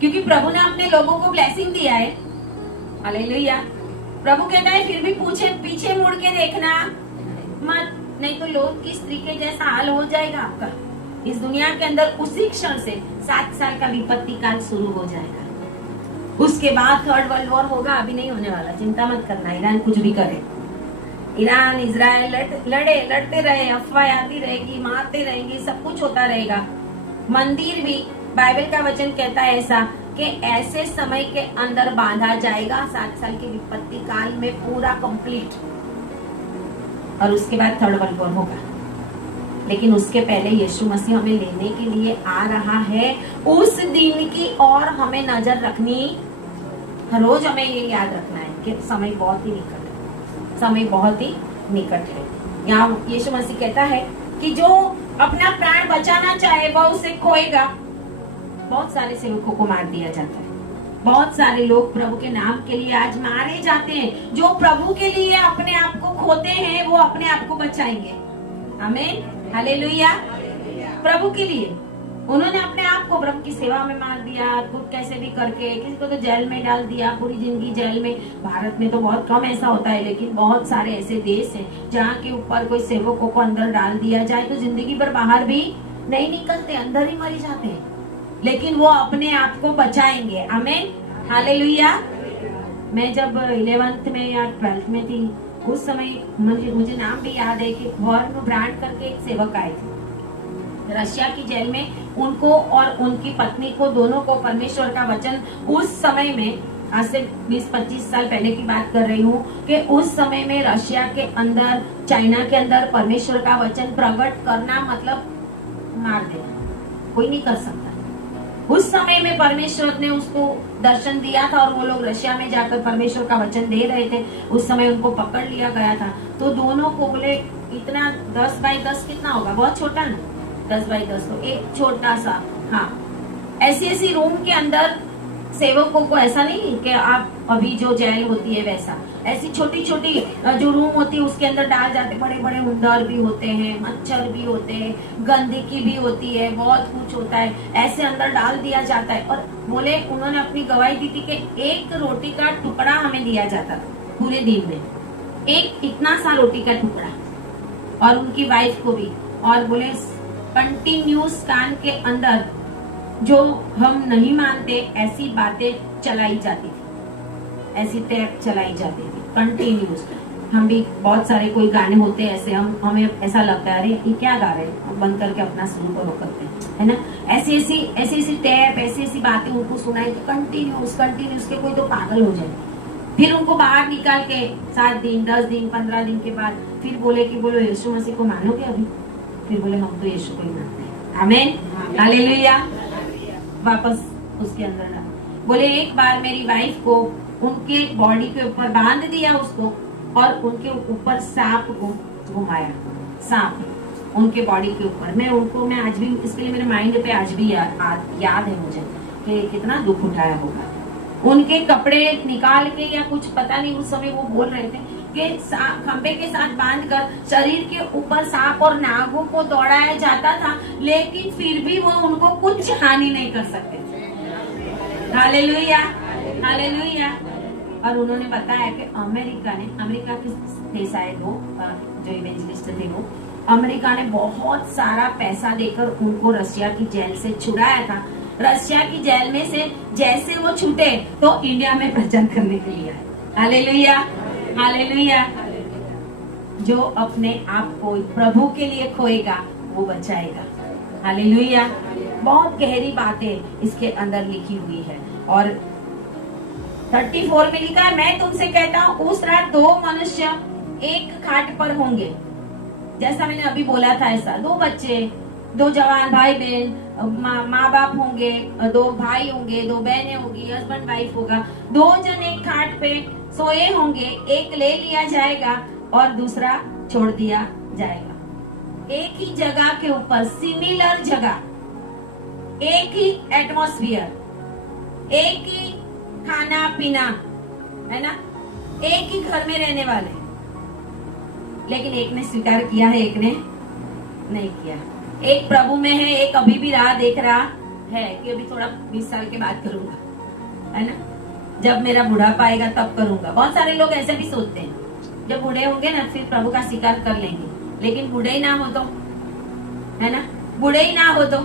क्योंकि प्रभु ने अपने लोगों को ब्लेसिंग दिया है। हालेलुया। प्रभु कहता है फिर भी पीछे मुड़ के देखना मत, नहीं तो लोग की स्त्री के जैसा हाल हो जाएगा आपका इस दुनिया के अंदर। उसी क्षण से 7 साल का विपत्ति काल शुरू हो जाएगा। उसके बाद 3rd वर्ल्ड वॉर होगा, अभी नहीं होने वाला, चिंता मत करना। ईरान कुछ भी करे, ईरान इजराइल लड़ते रहे, अफवाह आती रहेगी, मारते रहेंगे, सब कुछ होता रहेगा। मंदिर भी, बाइबल का वचन कहता है ऐसा कि ऐसे समय के अंदर बांधा जाएगा, 7 साल के विपत्ति काल में पूरा कंप्लीट, और उसके बाद 3rd वर्ल्ड वॉर होगा। लेकिन उसके पहले यीशु मसीह हमें लेने के लिए आ रहा है। उस दिन की और हमें नजर रखनी, हर रोज हमें ये याद रखना है कि समय बहुत ही निकट है, समय बहुत ही निकट है। यहाँ यीशु मसीह कहता है कि जो अपना प्राण बचाना चाहे वह उसे खोएगा। बहुत सारे सेवकों को मार दिया जाता है, बहुत सारे लोग प्रभु के नाम के लिए आज मारे जाते हैं। जो प्रभु के लिए अपने आप को खोते हैं वो अपने आप को बचाएंगे। आमीन, हालेलुया। प्रभु के लिए उन्होंने अपने आप को प्रभु की सेवा में मार दिया, खुद कैसे भी करके, किसी को तो जेल में डाल दिया, पूरी जिंदगी जेल में। भारत में तो बहुत कम ऐसा होता है, लेकिन बहुत सारे ऐसे देश हैं जहाँ के ऊपर कोई सेवकों को अंदर डाल दिया जाए तो जिंदगी भर बाहर भी नहीं निकलते, अंदर ही मरी जाते हैं, लेकिन वो अपने आप को बचाएंगे। आमीन, हालेलुया। मैं जब 11th में या 12th में थी, उस समय मुझे नाम भी याद है कि वॉर्न ब्रांड करके एक सेवक आए थे रशिया की जेल में। उनको और उनकी पत्नी को, दोनों को परमेश्वर का वचन उस समय में, आज से 20-25 साल पहले की बात कर रही हूँ, कि उस समय में रशिया के अंदर, चाइना के अंदर परमेश्वर का वचन प्रकट करना मतलब मार देना, कोई नहीं कर सकता। उस समय में परमेश्वर ने उसको दर्शन दिया था और वो लोग रशिया में जाकर परमेश्वर का वचन दे रहे थे। उस समय उनको पकड़ लिया गया था। तो दोनों को बोले, इतना 10 बाई 10 कितना होगा, बहुत छोटा ना, 10 बाई 10, तो एक छोटा सा, हाँ, ऐसी रूम के अंदर सेवकों को, ऐसा नहीं कि आप अभी जो जेल होती है वैसा, ऐसी छोटी छोटी जो रूम होती है उसके अंदर डाल जाते। बड़े बड़े उंदर भी होते हैं, मच्छर भी होते हैं, गंदगी भी होती है, बहुत कुछ होता है, ऐसे अंदर डाल दिया जाता है। और बोले, उन्होंने अपनी गवाही दी थी कि 1 रोटी का टुकड़ा हमें दिया जाता था पूरे दिन में, एक इतना सा रोटी का टुकड़ा, और उनकी वाइफ को भी। और बोले कंटिन्यूस कान के अंदर जो हम नहीं मानते ऐसी बातें चलाई जाती थी, ऐसी टैप चलाई जाती थी कंटिन्यूस। हम भी बहुत सारे कोई गाने होते हैं ऐसे, हमें ऐसा लगता है अरे ये क्या गा रहे हैं, हम बंद करके अपना शुरू करो करते हैं, है ना। ऐसी टैप, ऐसी बातें उनको सुनाई तो कंटिन्यूस के कोई तो पागल हो जाए। फिर उनको बाहर निकाल के 7 दिन, 10 दिन, 15 दिन के बाद फिर बोले कि बोलो यीशु मसीह को मानोगे अभी? फिर बोले हम तो यीशु को ही मानते हैं। आमीन, हालेलुया। वापस उसके अंदर डाल। बोले एक बार मेरी वाइफ को उनके बॉडी के ऊपर बांध दिया उसको, और उनके ऊपर सांप को घुमाया, सांप उनके बॉडी के ऊपर। मैं आज भी, इसके लिए मेरे माइंड पे आज भी याद है मुझे कि कितना दुख उठाया होगा। उनके कपड़े निकाल के या कुछ पता नहीं, उस समय वो बोल रहे थे कि खंबे के साथ बांधकर शरीर के ऊपर सांप और नागों को दौड़ाया जाता था, लेकिन फिर भी वो उनको कुछ हानि नहीं कर सकते थे। Hallelujah, hallelujah. और उन्होंने बताया कि अमेरिका के थे शायद वो, जो इवेंजलिस्ट थे वो, अमेरिका ने बहुत सारा पैसा देकर उनको रशिया की जेल से छुड़ाया था। रशिया की जेल में से जैसे वो छूटे तो इंडिया में प्रचार करने के लिए आए। Hallelujah, hallelujah. जो अपने आप को प्रभु के लिए खोएगा वो बचाएगा। हालेलुया। बहुत गहरी बातें इसके अंदर लिखी हुई है। और 34 में लिखा है, मैं तुमसे कहता हूँ उस रात 2 मनुष्य एक खाट पर होंगे। जैसा मैंने अभी बोला था ऐसा, 2 बच्चे, 2 जवान भाई बहन, माँ बाप होंगे, 2 भाई होंगे, 2 बहनें होंगी, हस्बैंड वाइफ होगा, 2 जन एक खाट पे सोए होंगे, एक ले लिया जाएगा और दूसरा छोड़ दिया जाएगा। एक ही जगह के ऊपर, सिमिलर जगह, एक ही एटमॉस्फियर, एक ही खाना पीना, है ना, एक ही घर में रहने वाले, लेकिन एक ने स्वीकार किया है, एक ने नहीं किया। एक प्रभु में है, एक अभी भी राह देख रहा है कि अभी थोड़ा 20 साल के बाद करूंगा, है ना, जब मेरा बुढ़ापा आएगा तब करूंगा। बहुत सारे लोग ऐसे भी सोचते हैं, जब बूढ़े होंगे ना फिर प्रभु का स्वीकार कर लेंगे। लेकिन बूढ़े ही ना हो तो, है ना, बूढ़े ही ना हो तो,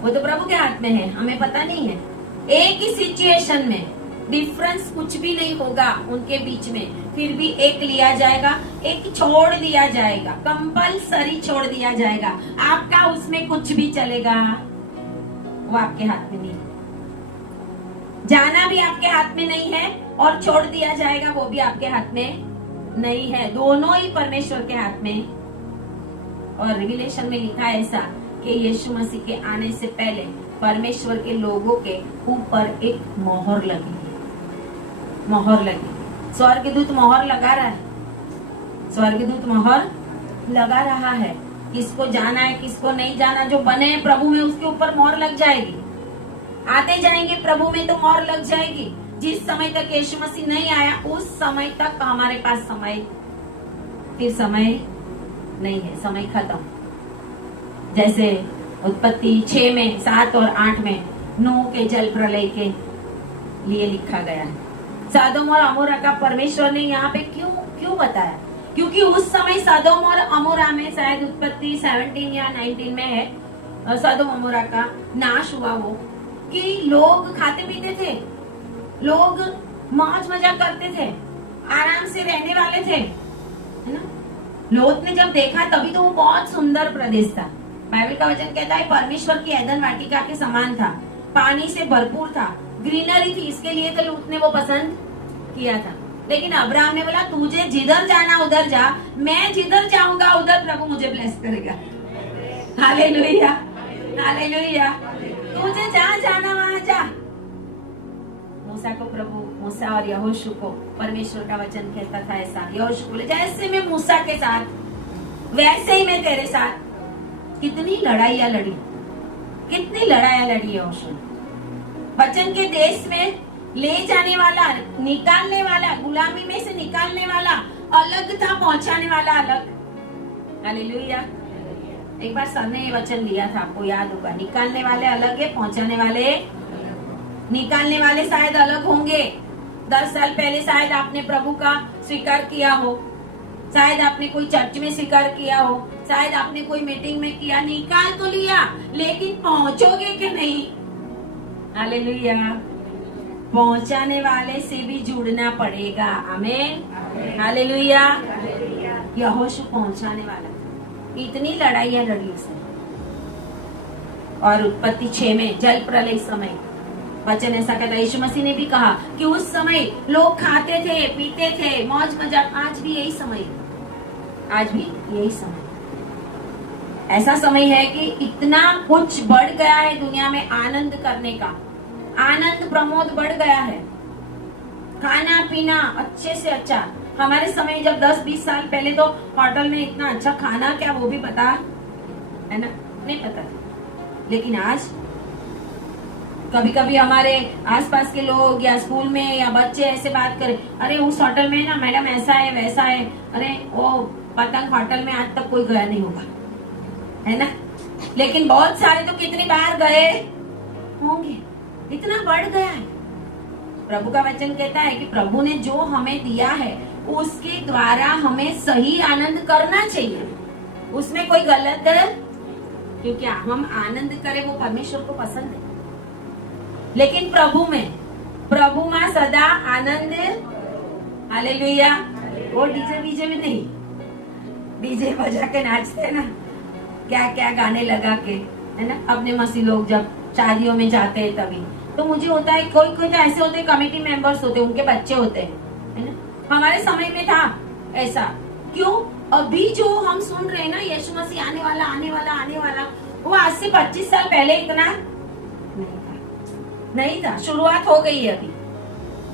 वो तो प्रभु के हाथ में है, हमें पता नहीं है। एक ही सिचुएशन में डिफरेंस कुछ भी नहीं होगा उनके बीच में, फिर भी एक लिया जाएगा, एक छोड़ दिया जाएगा, कंपलसरी छोड़ दिया जाएगा। आपका उसमें कुछ भी चलेगा, वो आपके हाथ में नहीं। जाना भी आपके हाथ में नहीं है और छोड़ दिया जाएगा वो भी आपके हाथ में नहीं है, दोनों ही परमेश्वर के हाथ में। और रिविलेशन में लिखा है ऐसा कि यीशु मसीह के आने से पहले परमेश्वर के लोगों के ऊपर एक मोहर लगी, मोहर लगी। स्वर्गदूत मोहर लगा रहा है, स्वर्गदूत मोहर लगा रहा है। किसको जाना है किसको नहीं जाना, जो बने हैं प्रभु में उसके ऊपर मोहर लग जाएगी। आते जाएंगे प्रभु में तो मोहर लग जाएगी। जिस समय तक यीशु मसीह नहीं आया उस समय तक हमारे पास समय, फिर समय नहीं है, समय खत्म। जैसे उत्पत्ति 6 में 7 और 8 में नूह के जल प्रलय के लिए लिखा गया है। सदोम और अमोरा का परमेश्वर ने यहाँ पे क्यों बताया? क्योंकि उस समय सदोम और अमोरा में, शायद उत्पत्ति 17 या 19 में है, सदोम अमोरा का नाश हुआ वो, कि लोग खाते पीते थे, लोग मौज मजा करते थे, आराम से रहने वाले थे, है ना। लोत ने जब देखा तभी तो वो बहुत सुंदर प्रदेश था। बाइबल का वचन कहता है परमेश्वर की एदन वाटिका के समान था, पानी से भरपूर था, ग्रीनरी थी, इसके लिए तो लूत ने वो पसंद किया था। लेकिन अब्राहम ने बोला तुझे जिधर जाना उधर जा, मैं जिधर जाऊंगा उधर प्रभु मुझे ब्लेस करेगा। Hallelujah, hallelujah. तुझे जहाँ जाना वहां जा। मूसा को प्रभु, मूसा और यहोशू को परमेश्वर का वचन कहता था ऐसा, यहोशू बोले जैसे मैं मूसा के साथ वैसे ही मैं तेरे साथ। कितनी लड़ाइयां लड़ी, कितनी लड़ाइयां लड़ी यहोशू। वचन के देश में ले जाने वाला, निकालने वाला, गुलामी में से निकालने वाला अलग था, पहुंचाने वाला अलग। हालेलुया। एक बार सर ने ये वचन लिया था, आपको याद होगा, निकालने वाले अलग है, पहुंचाने वाले, निकालने वाले शायद अलग होंगे। 10 साल पहले शायद आपने प्रभु का स्वीकार किया हो, शायद आपने कोई चर्च में स्वीकार किया हो, शायद आपने कोई मीटिंग में किया, निकाल तो लिया, लेकिन पहुंचोगे कि नहीं? हालेलुया। पहुंचाने वाले से भी जुड़ना पड़ेगा। आमीन, हालेलुया। यहोशू पहुंचाने वाला, इतनी लड़ाइयां लड़ी उसने। और उत्पत्ति 6 में जल प्रलय समय वचन ऐसा कहता है, यीशु मसीह ने भी कहा कि उस समय लोग खाते थे, पीते थे, मौज मजाक। आज भी यही समय, आज भी यही समय, ऐसा समय है कि इतना कुछ बढ़ गया है दुनिया में, आनंद करने का, आनंद प्रमोद बढ़ गया है, खाना पीना अच्छे से अच्छा। हमारे समय जब 10-20 साल पहले तो होटल में इतना अच्छा खाना क्या वो भी पता है ना, नहीं पता था। लेकिन आज कभी कभी हमारे आसपास के लोग या स्कूल में या बच्चे ऐसे बात करें, अरे उस होटल में ना मैडम ऐसा है वैसा है, अरे वो पतंग होटल में आज तक कोई गया नहीं होगा, है ना। लेकिन बहुत सारे तो कितनी बार गए होंगे, इतना बढ़ गया है। प्रभु का वचन कहता है कि प्रभु ने जो हमें दिया है उसके द्वारा हमें सही आनंद करना चाहिए, उसमें कोई गलत है, क्योंकि हम आनंद करें वो परमेश्वर को पसंद है। लेकिन प्रभु में सदा आनंद। हालेलुया। वो डीजे में नहीं, डीजे बजा के नाचते ना, क्या क्या गाने लगा के, है ना। अपने मसीह लोग जब शादियों में जाते हैं तभी तो मुझे होता है, कोई कोई तो ऐसे होते कमेटी मेंबर्स होते, उनके बच्चे होते हैं, है ना। हमारे समय में था ऐसा। क्यों? अभी जो हम सुन रहे हैं ना, यीशु मसीह आने वाला आने वाला आने वाला, वो आज से 25 साल पहले इतना नहीं था। शुरुआत हो गई है अभी,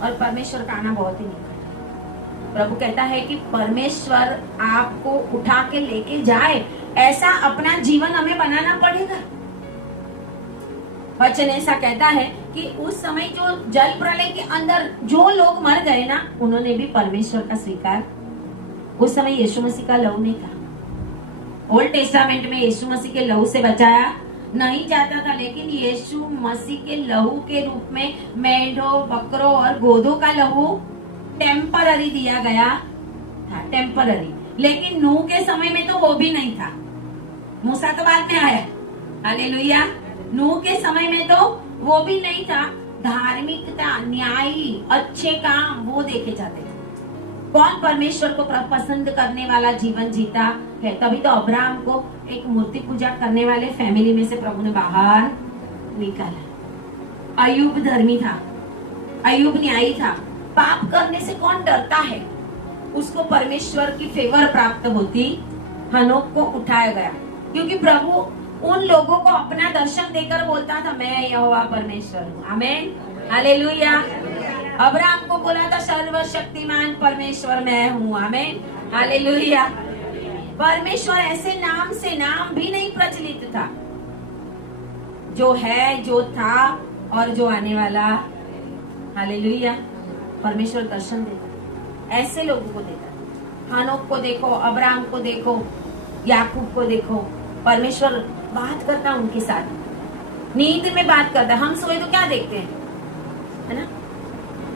और परमेश्वर का आना बहुत ही निकट है। प्रभु कहता है कि परमेश्वर आपको उठा के लेके जाए, ऐसा अपना जीवन हमें बनाना पड़ेगा। वचन ऐसा कहता है कि उस समय जो जल प्रलय के अंदर जो लोग मर गए ना, उन्होंने भी परमेश्वर का स्वीकार, उस समय यीशु मसीह का लहू नहीं था। ओल्ड टेस्टामेंट में यीशु मसीह के लहू से बचाया नहीं जाता था, लेकिन यीशु मसीह के लहू के रूप में मेंढों, बकरों और गोदों का लहू टेम्पररी दिया गया था, टेम्पररी। लेकिन नूह के समय में तो वो भी नहीं था, मूसा तो बाद में आया, हालेलुया। नूह के समय में तो वो भी नहीं था। धार्मिकता, न्यायी, अच्छे काम वो देखे जाते थे। कौन परमेश्वर को पसंद करने वाला जीवन जीता है? तभी तो अब्राहम को एक मूर्ति पूजा करने वाले फैमिली में से प्रभु ने बाहर निकाला। अय्यूब धर्मी था, अय्यूब न्यायी था। पाप करने से कौन डरता है? उसको परमेश्वर की फेवर प्राप्त होती। हनोक को उठाया गया क्योंकि प्रभु उन लोगों को अपना दर्शन देकर बोलता था, मैं यहोवा परमेश्वर हूँ। आमीन, हालेलुया। अब्राहम को बोला था, सर्वशक्तिमान परमेश्वर मैं हूँ। आमीन, हालेलुया। परमेश्वर ऐसे नाम से नाम भी नहीं प्रचलित था, जो है, जो था और जो आने वाला। हालेलुया। परमेश्वर दर्शन देता, ऐसे लोगों को देता। हनोक को देखो, अब्राहम को देखो, याकूब को देखो, परमेश्वर बात करता उनके साथ, नींद में बात करता। हम सोए तो क्या देखते हैं, है ना?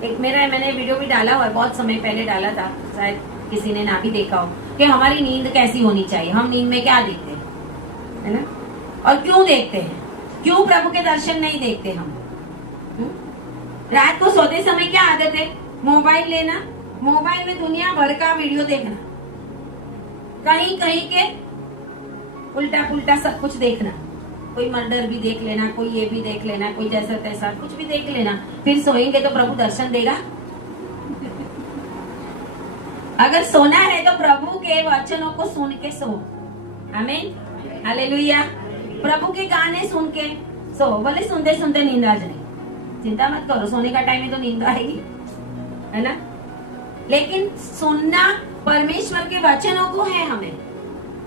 एक मैंने वीडियो भी डाला हुआ है, बहुत समय पहले डाला था, शायद किसी ने ना भी देखा हो, कि हमारी नींद कैसी होनी चाहिए, हम नींद में क्या देखते हैं, है ना? और क्यों देखते हैं, क्यों प्रभु के दर्शन नहीं देखते हम? रात को सोते समय क्या आदत है? मोबाइल लेना, मोबाइल में दुनिया भर का वीडियो देखना, कहीं कहीं के उल्टा पुल्टा सब कुछ देखना, कोई मर्डर भी देख लेना, कोई ये भी देख लेना, कोई जैसा तैसा कुछ भी देख लेना। फिर सोएंगे तो प्रभु दर्शन देगा? अगर सोना है तो प्रभु के वचनों को सुन के सो। आमीन, हालेलुया। प्रभु के गाने सुन के सो। भले सुनते सुनते नींद आ जाए, चिंता मत करो, सोने का टाइम है तो नींद आएगी, है ना? लेकिन सुनना परमेश्वर के वचनों को है हमें।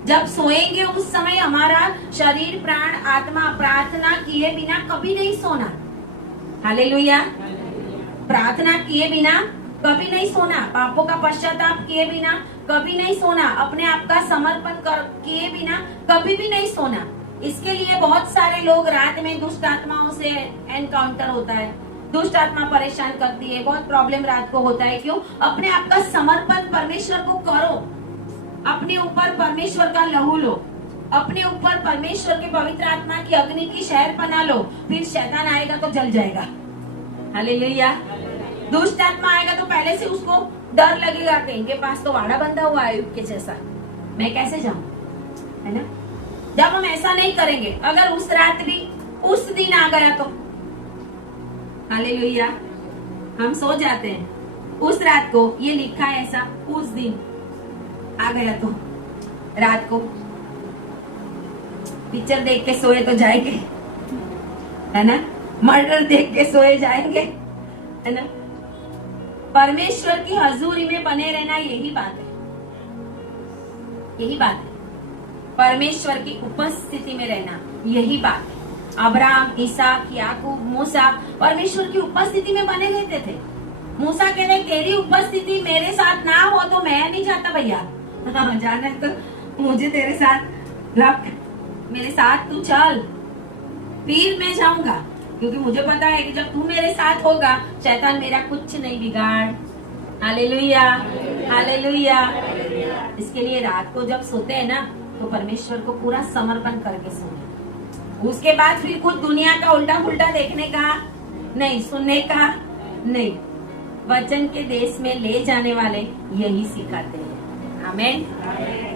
जब सोएंगे उस समय हमारा शरीर, प्राण, आत्मा प्रार्थना किए बिना कभी नहीं सोना। हालेलुया। प्रार्थना किए बिना कभी नहीं सोना, पापों का पश्चाताप किए बिना कभी नहीं सोना, अपने आप का समर्पण किए बिना कभी भी नहीं सोना। इसके लिए बहुत सारे लोग रात में दुष्ट आत्माओं से एनकाउंटर होता है, दुष्ट आत्मा परेशान करती है, बहुत प्रॉब्लम रात को होता है। क्यों? अपने आप का समर्पण परमेश्वर को करो, अपने ऊपर परमेश्वर का लहू लो, अपने ऊपर परमेश्वर के पवित्र आत्मा की अग्नि की शहर बना लो, फिर शैतान आएगा तो जल जाएगा। हालेलुया। दुष्ट आत्मा आएगा तो पहले से उसको डर लगेगा कि इनके पास तो वाड़ा बंधा हुआ है अय्यूब के जैसा, मैं कैसे जाऊं, है ना? जब हम ऐसा नहीं करेंगे, अगर उस रात भी उस दिन आ गया तो, हालेलुया, हम सो जाते हैं उस रात को, ये लिखा है ऐसा, उस दिन आ गया तो रात को पिक्चर देख के सोए तो जाएंगे, है ना? मर्डर देख के सोए जाएंगे, है ना? परमेश्वर की हजूरी में बने रहना, यही बात है, यही बात है। परमेश्वर की उपस्थिति में रहना, यही बात है। अब्राहम, इसहाक, याकूब, मूसा परमेश्वर की उपस्थिति में बने रहते थे। मूसा कहते, तेरी उपस्थिति मेरे साथ ना हो तो मैं नहीं जाता भैया, जाना है तो मुझे तेरे साथ रख, मेरे साथ तू चल, फिर मैं जाऊंगा, क्योंकि मुझे पता है कि जब तू मेरे साथ होगा शैतान मेरा कुछ नहीं बिगाड़। Hallelujah, hallelujah. इसके लिए रात को जब सोते हैं ना तो परमेश्वर को पूरा समर्पण करके सोना। उसके बाद फिर कुछ दुनिया का उल्टा पुल्टा देखने का नहीं, सुनने का नहीं। वचन के देश में ले जाने वाले यही सिखाते हैं। आमेन,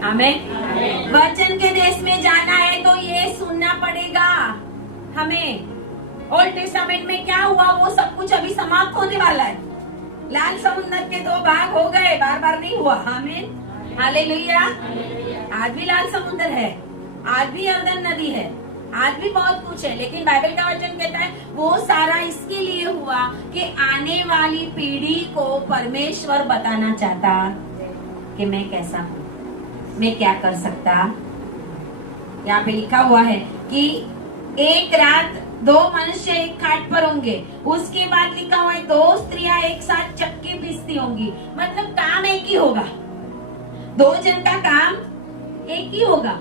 आमेन। वचन के देश में जाना है तो ये सुनना पड़ेगा हमें। ओल्ड टेस्टामेंट में क्या हुआ वो सब कुछ अभी समाप्त होने वाला है। लाल समुद्र के 2 भाग हो गए, बार बार नहीं हुआ। आमीन, हालेलुया। आज भी लाल समुद्र है, आज भी यरदन नदी है, आज भी बहुत कुछ है, लेकिन बाइबल का वचन कहता है वो सारा इसके लिए हुआ कि आने वाली पीढ़ी को परमेश्वर बताना चाहता कि मैं कैसा हूँ, मैं क्या कर सकता। यहाँ पे लिखा हुआ है कि एक रात 2 मनुष्य एक खाट पर होंगे, उसके बाद लिखा हुआ है 2 स्त्रियां एक साथ चक्की पीसती होंगी। मतलब काम एक ही होगा, 2 जन का काम एक ही होगा,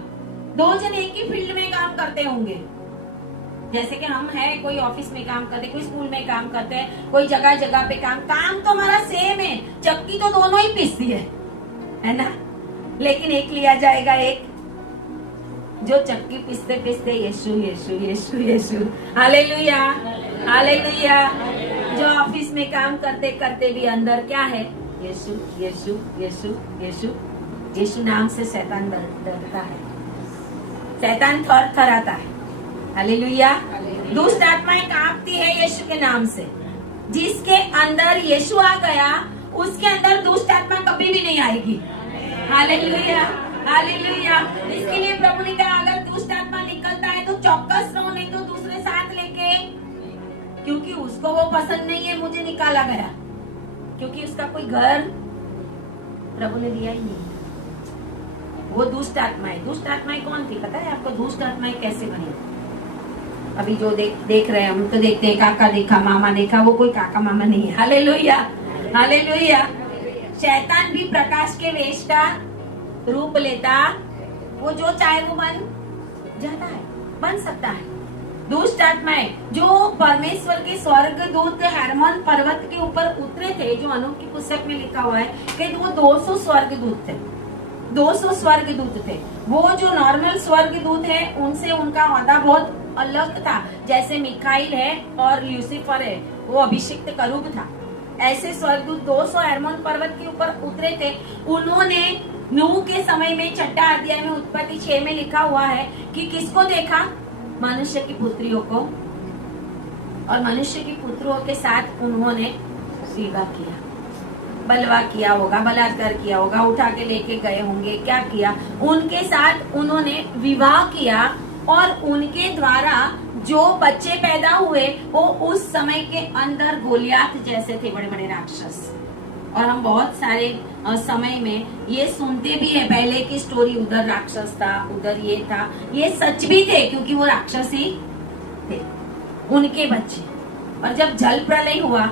2 जन एक ही फील्ड में काम करते होंगे। जैसे कि हम है, कोई ऑफिस में काम करते, कोई स्कूल में काम करते हैं, कोई जगह जगह पे काम तो हमारा सेम है, चक्की तो दोनों ही पीसती है ना। लेकिन एक लिया जाएगा, एक जो चक्की पीसते पीसते यीशु यीशु यीशु यीशु, हालेलुया हालेलुया। जो ऑफिस में काम करते करते भी अंदर क्या है, यीशु यीशु यीशु यीशु। यीशु नाम से शैतान डरता है, शैतान थरथराता है, हालेलुया। दुष्ट आत्माएं कांपती है यीशु के नाम से। जिसके अंदर यीशु आ गया उसके अंदर दुष्ट आत्मा कभी भी नहीं आएगी, हालेलुया हालेलुया। इसके लिए प्रभु ने कहा अगर दुष्ट आत्मा निकलता है तो चौकस रहो, नहीं तो दूसरे साथ लेके, क्योंकि उसको वो पसंद नहीं है मुझे निकाला गया, क्योंकि उसका कोई घर प्रभु ने दिया ही नहीं। वो दुष्ट आत्माएं, दुष्ट आत्माएं कौन थी पता है आपको? दुष्ट आत्माएं कैसे बनी? अभी जो देख रहे हैं हम तो देखते हैं काका देखा मामा देखा, वो कोई काका मामा नहीं है, हालेलुया हालेलुया। शैतान भी प्रकाश के वेश का रूप लेता, वो जो चाहे वो बन जाता है, बन सकता है। दुष्ट आत्माएं जो परमेश्वर के स्वर्ग दूत हरमोन पर्वत के ऊपर उतरे थे, जो अनूप की पुस्तक में लिखा हुआ है कि वो 200 स्वर्ग दूत थे, 200 स्वर्ग दूत थे। वो जो नॉर्मल स्वर्ग दूत है उनसे उनका ओहदा बहुत अलग था। जैसे मिखाइल है और ल्यूसीफर है, वो अभिषिक्त करूब था। ऐसे स्वर्गदूत 200 हरमोन पर्वत के ऊपर उतरे थे। उन्होंने नूह के समय में 6 अध्याय में उत्पत्ति 6 में लिखा हुआ है कि किसको देखा? मनुष्य की पुत्रियों को, और मनुष्य की पुत्रों के साथ उन्होंने विवाह किया, बलवा किया होगा, बलात्कार किया होगा, उठा के लेके गए होंगे, क्या किया? उनके साथ उन्होंने विवाह किया और उनके द्वारा जो बच्चे पैदा हुए वो उस समय के अंदर गोलियात जैसे थे, बड़े बड़े राक्षस। और हम बहुत सारे समय में ये सुनते भी है, पहले की स्टोरी, उधर राक्षस था, उधर ये था, ये सच भी थे क्योंकि वो राक्षस ही थे, उनके बच्चे। और जब जल प्रलय हुआ,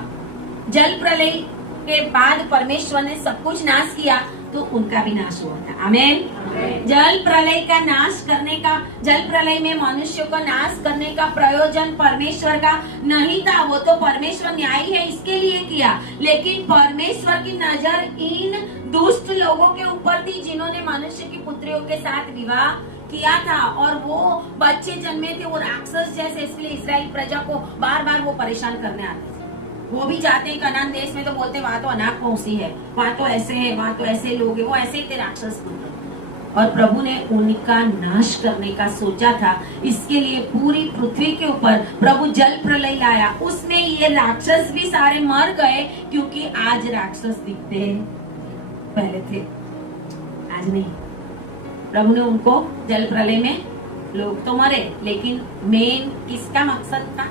जल प्रलय के बाद परमेश्वर ने सब कुछ नाश किया तो उनका भी नाश हुआ था, आमीन। जल प्रलय का नाश करने का, जल प्रलय में मनुष्य को नाश करने का प्रयोजन परमेश्वर का नहीं था, वो तो परमेश्वर न्यायी है इसके लिए किया। लेकिन परमेश्वर की नजर इन दुष्ट लोगों के ऊपर थी जिन्होंने मनुष्य की पुत्रियों के साथ विवाह किया था, और वो बच्चे जन्मे थे वो राक्षस जैसे। इसलिए इस्राएल प्रजा को बार बार वो परेशान करने आते थे। वो भी जाते हैं कनान देश में तो बोलते वहां तो अनाक मौसी है, वहां तो ऐसे है, वहां तो ऐसे लोग है, वो ऐसे ही थे राक्षस बोलते। और प्रभु ने उनका नाश करने का सोचा था, इसके लिए पूरी पृथ्वी के ऊपर प्रभु जल प्रलय लाया। उसमें ये राक्षस भी सारे मर गए, क्योंकि आज राक्षस दिखते पहले थे, आज नहीं। प्रभु ने उनको जल प्रलय में, लोग तो मरे लेकिन मेन किसका मकसद था?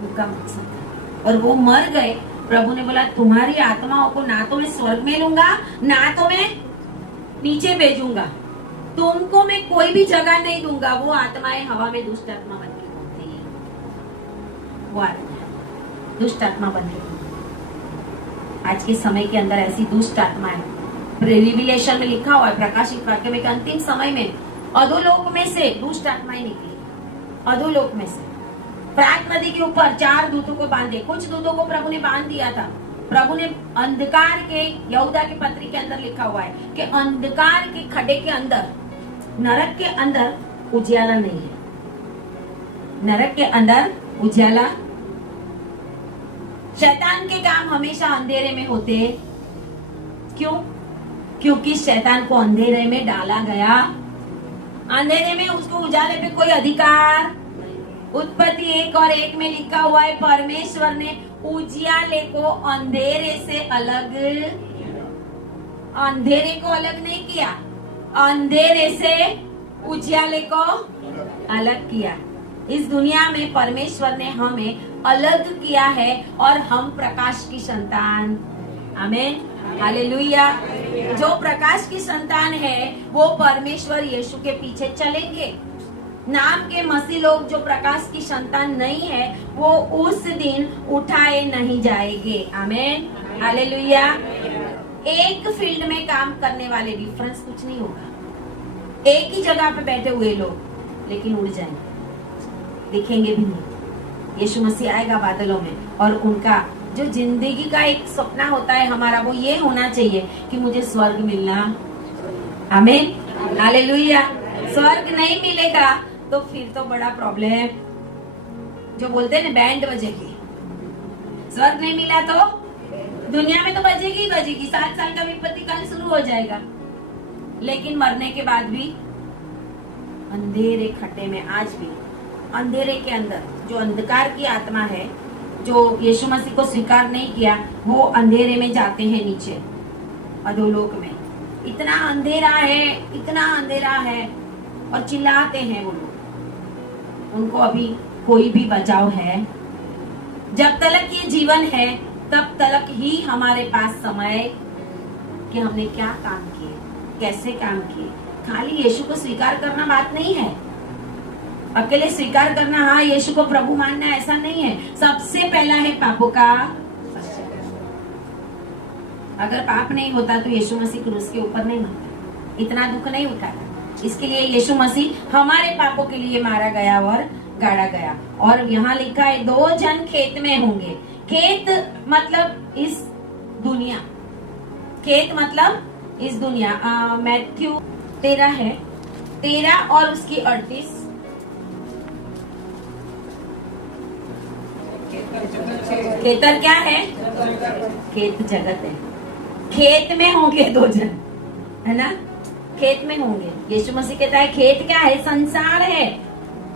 उनका मकसद था, और वो मर गए। प्रभु ने बोला तुम्हारी आत्माओं को ना तो मैं स्वर्ग में लूंगा, ना तो मैं नीचे भेजूंगा, तुमको मैं कोई भी जगह नहीं दूंगा। वो आत्माएं हवा में दुष्ट आत्मा बन के घूमती है, वो आत्मा दुष्ट आत्मा बन के घूमती। आज के समय के अंदर ऐसी दुष्ट आत्माएं, रिविलेशन में लिखा हुआ है, प्रकाशित वाक्य में, अंतिम समय में अधोलोक में से दुष्ट आत्माएं निकली, अधोलोक में से। फ्रात नदी के ऊपर 4 दूतों को बांधे, कुछ दूतों को प्रभु ने बांध दिया था। प्रभु ने अंधकार के, यहूदा की पत्री के अंदर लिखा हुआ है कि अंधकार के खड्डे के अंदर, नरक के अंदर उजियाला नहीं है, नरक के अंदर उजियाला। शैतान के काम हमेशा अंधेरे में होते, क्यों? क्योंकि शैतान को अंधेरे में डाला गया, अंधेरे में उसको उजाले पे कोई अधिकार। उत्पत्ति 1 और 1 में लिखा हुआ है परमेश्वर ने उजियाले को अंधेरे से अलग, अंधेरे को अलग नहीं किया, अंधेरे से उजियाले को अलग किया। इस दुनिया में परमेश्वर ने हमें अलग किया है और हम प्रकाश की संतान। आमीन, हालेलुया। जो प्रकाश की संतान है वो परमेश्वर यीशु के पीछे चलेंगे। नाम के मसीह लोग जो प्रकाश की संतान नहीं है वो उस दिन उठाए नहीं जाएंगे। आमीन, हालेलुया। एक फील्ड में काम करने वाले डिफरेंस कुछ नहीं होगा। एक ही जगह पे बैठे हुए लोग लेकिन उड़ जाएंगे, दिखेंगे भी नहीं। यीशु मसीह आएगा बादलों में और उनका जो जिंदगी का एक सपना होता है हमारा, वो ये होना चाहिए कि मुझे स्वर्ग मिलना। आमीन, हालेलुया। स्वर्ग नहीं मिलेगा तो फिर तो बड़ा प्रॉब्लम। जो बोलते हैं ना बैंड बजेगी, स्वर्ग नहीं मिला तो दुनिया में तो बजेगी ही बजेगी। 7 साल का विपत्ति काल शुरू हो जाएगा, लेकिन मरने के बाद भी अंधेरे खड्डे में, आज भी अंधेरे के अंदर जो अंधकार की आत्मा है, जो यीशु मसीह को स्वीकार नहीं किया, वो अंधेरे में जाते हैं नीचे अधोलोक में। इतना अंधेरा है, इतना अंधेरा है और चिल्लाते हैं वो लोग। उनको अभी कोई भी बचाव है? जब तक ये जीवन है तब तक ही हमारे पास समय कि हमने क्या काम किए, कैसे काम किए। खाली यीशु को स्वीकार करना बात नहीं है, अकेले स्वीकार करना, हाँ यीशु को प्रभु मानना, ऐसा नहीं है। सबसे पहला है पापों का। अगर पाप नहीं होता तो यीशु मसीह क्रूस के ऊपर नहीं मरता, इतना दुख नहीं उठाता। इसके लिए यीशु मसीह हमारे पापों के लिए मारा गया और गाड़ा गया। और यहाँ लिखा है 2 जन खेत में होंगे। खेत मतलब इस दुनिया, खेत मतलब इस दुनिया। मैथ्यू 13 है, 13 और उसकी 38। खेतर क्या है? खेत जगत है। खेत में होंगे 2 जन, है ना? खेत में होंगे। यीशु मसीह कहता है खेत क्या है? संसार है।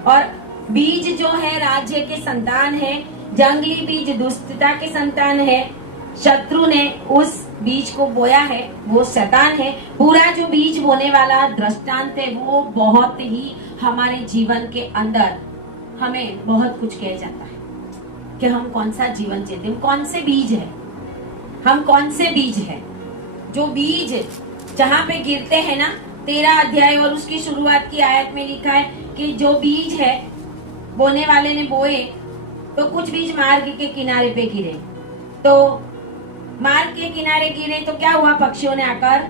और बीज जो है राज्य के संतान है, जंगली बीज दुष्टता के संतान है। शत्रु ने उस बीज को बोया है, वो शैतान है। पूरा जो बीज बोने वाला दृष्टांत है वो बहुत ही हमारे जीवन के अंदर हमें बहुत कुछ कह जाता है कि हम कौन सा जीवन जीते, हम कौन से बीज है, हम कौन से बीज है। जो बीज जहाँ पे गिरते हैं ना, 13 अध्याय और उसकी शुरुआत की आयत में लिखा है कि जो बीज है बोने वाले ने बोए, तो कुछ बीज मार्ग के किनारे पे गिरे। तो मार्ग के किनारे गिरे तो क्या हुआ? पक्षियों ने आकर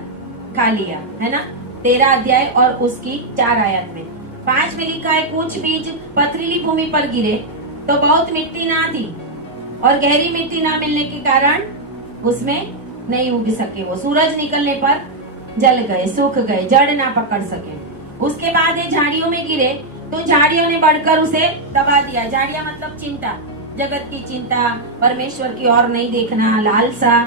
खा लिया, है ना? 13 अध्याय और उसकी 4 आयत में। 5 में लिखा है कुछ बीज पथरीली भूमि पर गिरे तो बहुत मिट्टी ना थी और गहरी मिट्टी ना मिलने के कारण उसमें नहीं उग सके। वो सूरज निकलने पर जल गए, सूख गए, जड़ ना पकड़ सके। उसके बाद ये झाड़ियों में गिरे तो झाड़ियों ने बढ़कर उसे दबा दिया। झाड़ियां मतलब चिंता, जगत की चिंता, परमेश्वर की ओर नहीं देखना, लालसा।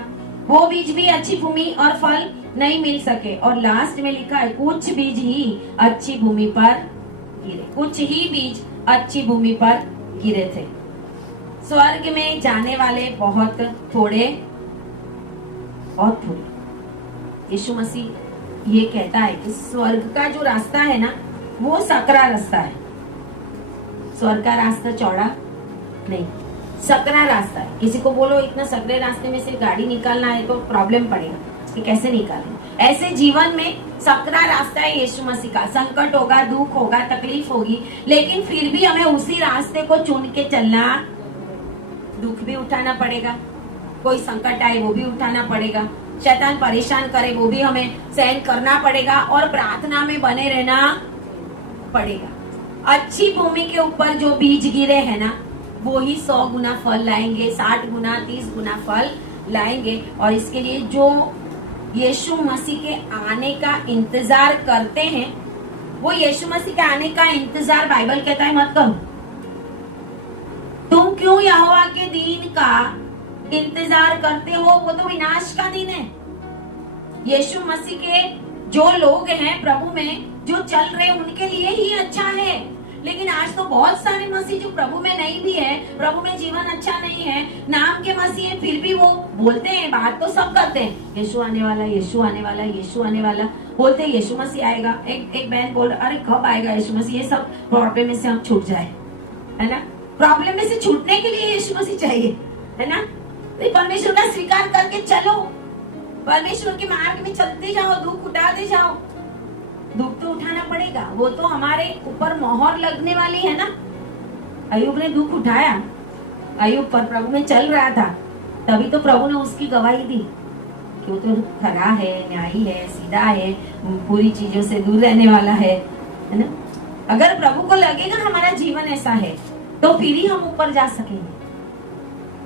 वो बीज भी अच्छी भूमि और फल नहीं मिल सके। और लास्ट में लिखा है कुछ बीज ही अच्छी भूमि पर गिरे, कुछ ही बीज अच्छी भूमि पर गिरे थे। स्वर्ग में जाने वाले बहुत थोड़े, बहुत थोड़े। यीशु मसीह ये कहता है कि स्वर्ग का जो रास्ता है ना, वो सकरा रास्ता है। स्वर्ग का रास्ता चौड़ा नहीं, सकरा रास्ता है। किसी को बोलो इतना सकरे रास्ते में से गाड़ी निकालना है तो प्रॉब्लम पड़ेगा कि कैसे निकालें। ऐसे जीवन में सकरा रास्ता है यीशु मसीह का। संकट होगा, दुख होगा, तकलीफ होगी, लेकिन फिर भी हमें उसी रास्ते को चुन के चलना। दुख भी उठाना पड़ेगा, कोई संकट आए वो भी उठाना पड़ेगा, शैतान परेशान करे वो भी हमें सहन करना पड़ेगा और प्रार्थना में बने रहना पड़ेगा। अच्छी भूमि के ऊपर जो बीज गिरे हैं ना, वो ही 100 गुना फल लाएंगे, 60 गुना, 30 गुना फल लाएंगे। और इसके लिए जो यीशु मसीह के आने का इंतजार करते हैं, वो यीशु मसीह के आने का इंतजार बाइबल कहता है मत करो। तुम क्यों यहोवा के दिन का इंतजार करते हो? वो तो विनाश का दिन है। यीशु मसीह के जो लोग हैं प्रभु में जो चल रहे हैं उनके लिए ही अच्छा है। लेकिन आज तो बहुत सारे मसीह जो प्रभु में नहीं भी है, प्रभु में जीवन अच्छा नहीं है, नाम के मसीह है, फिर भी वो बोलते हैं, बात तो सब करते हैं, यीशु आने वाला, यीशु आने वाला, यीशु आने वाला, बोलते हैं यीशु मसीह आएगा। एक बहन बोल, अरे कब आएगा यीशु मसीह? ये सब प्रॉब्लम में से हम छूट जाए, है ना। प्रॉब्लम में से छूटने के लिए यीशु मसीह चाहिए, है ना। परमेश्वर का स्वीकार करके चलो, परमेश्वर के मार्ग में चलते जाओ, दुख उठाते जाओ। दुख तो उठाना पड़ेगा, वो तो हमारे ऊपर मोहर लगने वाली है ना। अय्यूब ने दुख उठाया, अय्यूब पर प्रभु में चल रहा था, तभी तो प्रभु ने उसकी गवाही दी कि वो तो खरा है, न्यायी है, सीधा है, पूरी चीजों से दूर रहने वाला है ना। अगर प्रभु को लगेगा हमारा जीवन ऐसा है तो फिर ही हम ऊपर जा सकेंगे,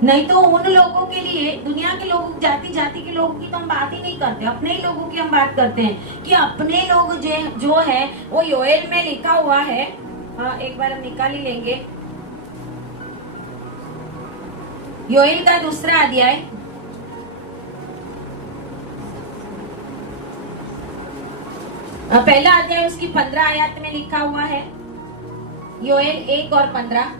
नहीं तो उन लोगों के लिए, दुनिया के लोगों, जाति जाति के लोगों की तो हम बात ही नहीं करते, अपने ही लोगों की हम बात करते हैं कि अपने लोग जो है वो योएल में लिखा हुआ है। एक बार हम निकाल ही लेंगे, योएल का 2 अध्याय, पहला अध्याय उसकी 15 आयत में लिखा हुआ है। योएल 1 और 15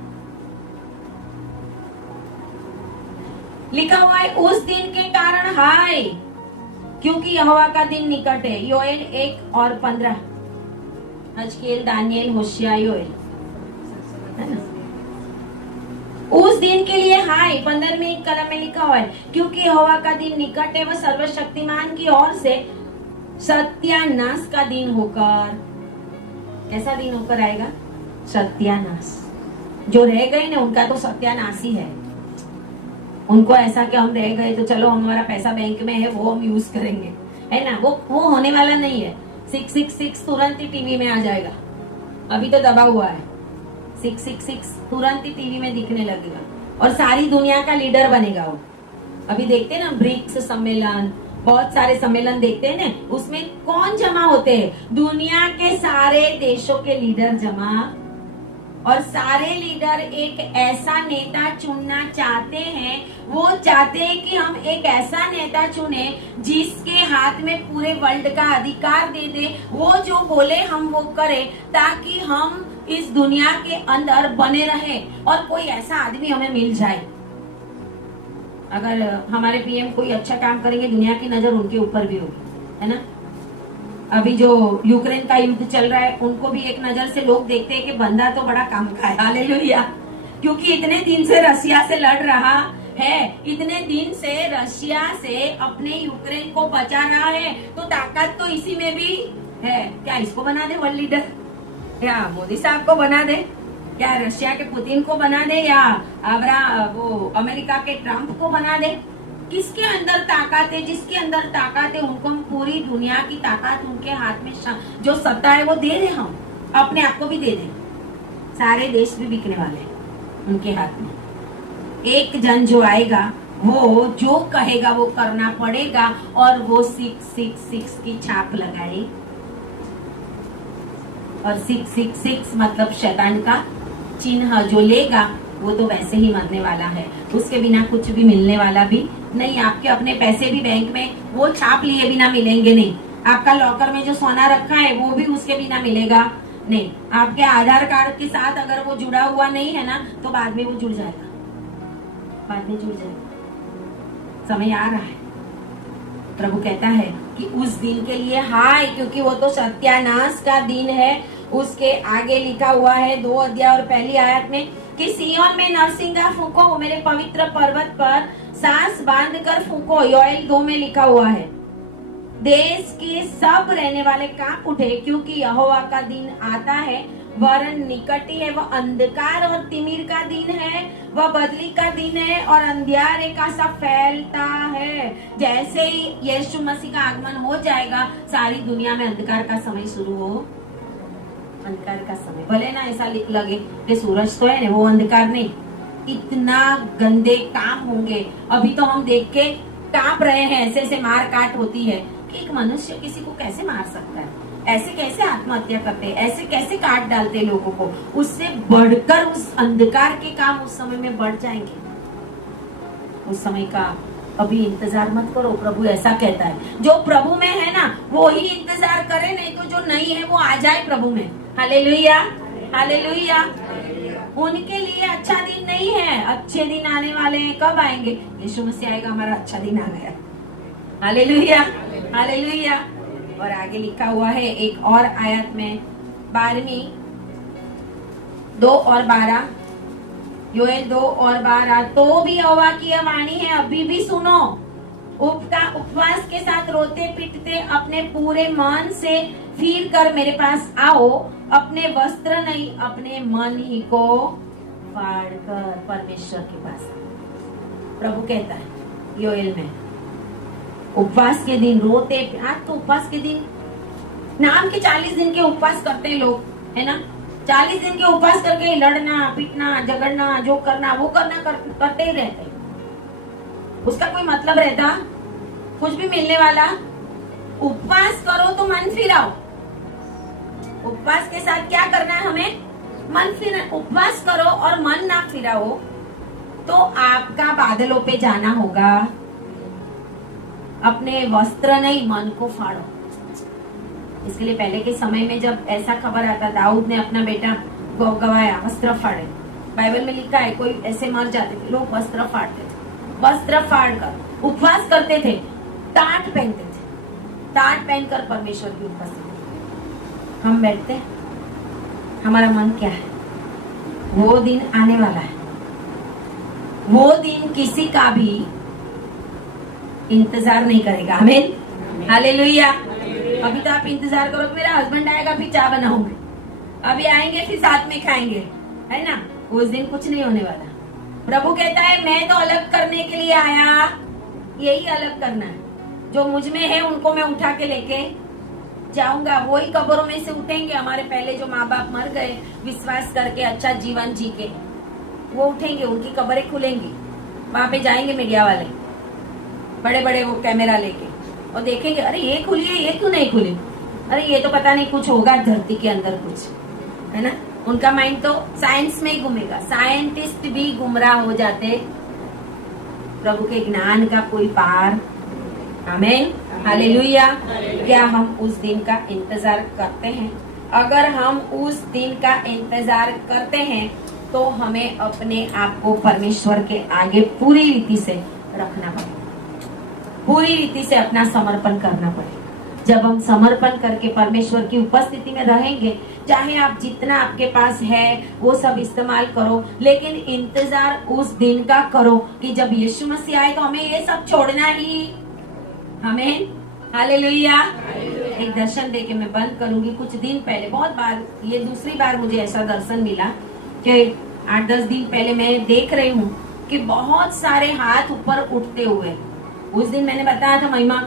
लिखा हुआ है, उस दिन के कारण हाय, क्योंकि यहोवा का दिन निकट है। योएल 1 और 15, हजकेल, दानियल, होशिया, योएल, है ना। उस दिन के लिए हाय 15वीं कलम में लिखा हुआ है, क्योंकि यहोवा का दिन निकट है, वह सर्वशक्तिमान की ओर से सत्यानाश का दिन होकर, कैसा दिन होकर आएगा? सत्यानाश। जो रह गए ना उनका तो सत्यानाश ही है। उनको ऐसा कि हम रह गए तो चलो हमारा पैसा बैंक में है, वो हम यूज करेंगे, है ना। वो होने वाला नहीं है। 666 तुरंत ही टीवी में आ जाएगा, अभी तो दबा हुआ है। 666 तुरंत ही टीवी में दिखने लगेगा और सारी दुनिया का लीडर बनेगा वो। अभी देखते हैं ना ब्रिक्स सम्मेलन, बहुत सारे सम्मेलन देखते हैं ना, उसमें कौन जमा होते हैं? दुनिया के सारे देशों के लीडर जमा, और सारे लीडर एक ऐसा नेता चुनना चाहते हैं। वो चाहते हैं कि हम एक ऐसा नेता चुने जिसके हाथ में पूरे वर्ल्ड का अधिकार दे दे, वो जो बोले हम वो करें, ताकि हम इस दुनिया के अंदर बने रहे और कोई ऐसा आदमी हमें मिल जाए। अगर हमारे पीएम कोई अच्छा काम करेंगे, दुनिया की नजर उनके ऊपर भी होगी, है ना। अभी जो यूक्रेन का युद्ध चल रहा है, उनको भी एक नजर से लोग देखते हैं कि बंदा तो बड़ा काम का है, हालेलुया। क्योंकि इतने दिन से रशिया से लड़ रहा है, इतने दिन से रशिया से अपने यूक्रेन को बचा रहा है, तो ताकत तो इसी में भी है। क्या इसको बना दे वर्ल्ड लीडर? क्या मोदी साहब को बना दे? क्या रशिया के पुतिन को बना दे? या वो अमेरिका के ट्रम्प को बना दे? किसके अंदर ताकत है? जिसके अंदर ताकत है उनको हम पूरी दुनिया की ताकत उनके हाथ में जो सत्ता है वो दे दे, हम अपने आप को भी दे दे। सारे देश भी बिकने वाले हैं उनके हाथ में। एक जन जो आएगा वो जो कहेगा वो करना पड़ेगा, और वो 666 की छाप लगाए, और 666 मतलब शैतान का चिन्ह जो लेगा वो तो वैसे ही मरने वाला है, उसके बिना कुछ भी मिलने वाला भी नहीं। आपके अपने पैसे भी बैंक में वो छाप लिए बिना मिलेंगे नहीं। आपका लॉकर में जो सोना रखा है वो भी उसके बिना मिलेगा नहीं। आपके आधार कार्ड के साथ अगर वो जुड़ा हुआ नहीं है ना, तो बाद में वो जुड़ जाएगा, बाद में जुड़ जाएगा। समय आ रहा है। प्रभु कहता है कि उस दिन के लिए हाय, क्योंकि वो तो सत्यानाश का दिन है। उसके आगे लिखा हुआ है 2 अध्याय और पहली आयत में कि सिय्योन में नरसिंगा फूंको, मेरे पवित्र पर्वत पर सांस बांध कर फूंको। योएल 2 में लिखा हुआ है, देश के सब रहने वाले कांप उठे, क्योंकि यहोवा का दिन आता है, वरन निकट ही है। वह अंधकार और तिमिर का दिन है, वह बदली का दिन है और अंधियारे का सा फैलता है। जैसे ही यीशु मसीह का आगमन हो जाएगा, सारी दुनिया में अंधकार का समय शुरू हो। अंधकार का समय, भले ना ऐसा लगे कि सूरज तो है ना, वो अंधकार नहीं। इतना गंदे काम होंगे। अभी तो हम देख के कांप रहे हैं, ऐसे ऐसे मार काट होती है कि एक मनुष्य किसी को कैसे मार सकता है, ऐसे कैसे आत्महत्या करते, ऐसे कैसे काट डालते लोगों को। उससे बढ़कर उस अंधकार के काम उस समय में बढ़ जाएंगे। उस समय का अभी इंतजार मत करो, प्रभु ऐसा कहता है। जो प्रभु में है ना वो ही इंतजार करे, नहीं तो जो नहीं है वो आ जाए प्रभु में। Hallelujah, hallelujah. उनके लिए अच्छा दिन नहीं है, अच्छे दिन आने वाले हैं। कब आएंगे? यीशु मसीह आएगा, हमारा अच्छा दिन आ गया। Hallelujah, hallelujah. और आगे लिखा हुआ है एक और आयत में 12वीं 2 और 12, योएल 2 और 12, तो भी यहोवा की यह वाणी है, अभी भी सुनो, उपवास के साथ रोते पीटते अपने पूरे मन से फिर कर मेरे पास आओ, अपने वस्त्र नहीं अपने मन ही को फाड़ कर परमेश्वर के पास आओ। प्रभु कहता है योएल में, उपवास के दिन रोते, आज तो उपवास के दिन नाम के 40 दिन के उपवास करते हैं लोग, है ना। 40 दिन के उपवास करके लड़ना पीटना झगड़ना जो करना वो करते ही रहते हैं। उसका कोई मतलब रहता, कुछ भी मिलने वाला। उपवास करो तो मन फिराओ। उपवास के साथ क्या करना है हमें? मन फिरा। उपवास करो और मन ना फिराओ तो आपका बादलों पे जाना होगा। अपने वस्त्र नहीं मन को फाड़ो। इसके लिए पहले के समय में जब ऐसा खबर आता, दाऊद ने अपना बेटा गवाया, वस्त्र फाड़े। बाइबल में लिखा है कोई ऐसे मर जाते थे, लोग वस्त्र फाड़ते थे, वस्त्र फाड़ कर उपवास करते थे, टाट पहनते थे, टाट पहनकर परमेश्वर की उपस्थिति हम बैठते। हमारा मन क्या है? वो दिन आने वाला है, वो दिन किसी का भी इंतजार नहीं करेगा। आमीन, हालेलुया। अभी तो आप इंतजार करो, मेरा हस्बैंड आएगा फिर चाय बनाऊंगी, अभी आएंगे फिर साथ में खाएंगे, है ना। उस दिन कुछ नहीं होने वाला। प्रभु कहता है मैं तो अलग करने के लिए आया, यही अलग करना है। जो मुझ में है उनको मैं उठा के लेके जाऊंगा। वही कब्रों में से उठेंगे। हमारे पहले जो माँ बाप मर गए विश्वास करके अच्छा जीवन जी के, वो उठेंगे, उनकी कब्रें खुलेंगी। वहां पे जाएंगे मीडिया वाले, बड़े बड़े वो कैमरा लेके, और देखेंगे अरे ये खुली है, ये क्यों नहीं खुली, अरे ये तो पता नहीं कुछ होगा धरती के अंदर कुछ, है ना। उनका माइंड तो साइंस में ही घूमेगा। साइंटिस्ट भी गुमराह हो जाते। प्रभु के ज्ञान का कोई पार। आमीन, हालेलुया। क्या हम उस दिन का इंतजार करते हैं? अगर हम उस दिन का इंतजार करते हैं तो हमें अपने आप को परमेश्वर के आगे पूरी रीति से रखना पड़ेगा, पूरी रीति से अपना समर्पण करना पड़ेगा। जब हम समर्पण करके परमेश्वर की उपस्थिति में रहेंगे, चाहे आप जितना आपके पास है वो सब इस्तेमाल करो, लेकिन इंतजार उस दिन का करो कि जब यीशु मसीह आए तो हमें ये सब छोड़ना ही। आमीन, हालेलुया। एक दर्शन देके मैं बंद करूंगी। कुछ दिन पहले, बहुत बार, ये दूसरी बार मुझे ऐसा दर्शन मिला कि 8-10 दिन पहले मैं देख रही हूँ कि बहुत सारे हाथ ऊपर उठते हुए। उस दिन मैंने बताया था महिमा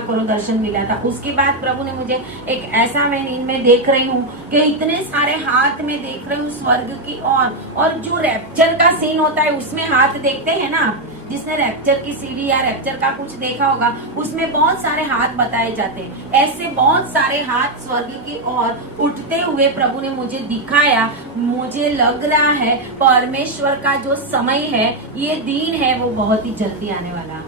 करो दर्शन मिला था। उसके बाद प्रभु ने मुझे एक ऐसा, मैं इनमें देख रही हूँ कि इतने सारे हाथ में देख रही हूँ स्वर्ग की ओर। और जो रैप्चर का सीन होता है उसमें हाथ देखते हैं ना, जिसने रैप्चर की सीढ़ी या रैप्चर का कुछ देखा होगा, उसमें बहुत सारे हाथ बताए जाते हैं। ऐसे बहुत सारे हाथ स्वर्ग की ओर उठते हुए प्रभु ने मुझे दिखाया। मुझे लग रहा है परमेश्वर का जो समय है, ये दिन है, वो बहुत ही जल्दी आने वाला,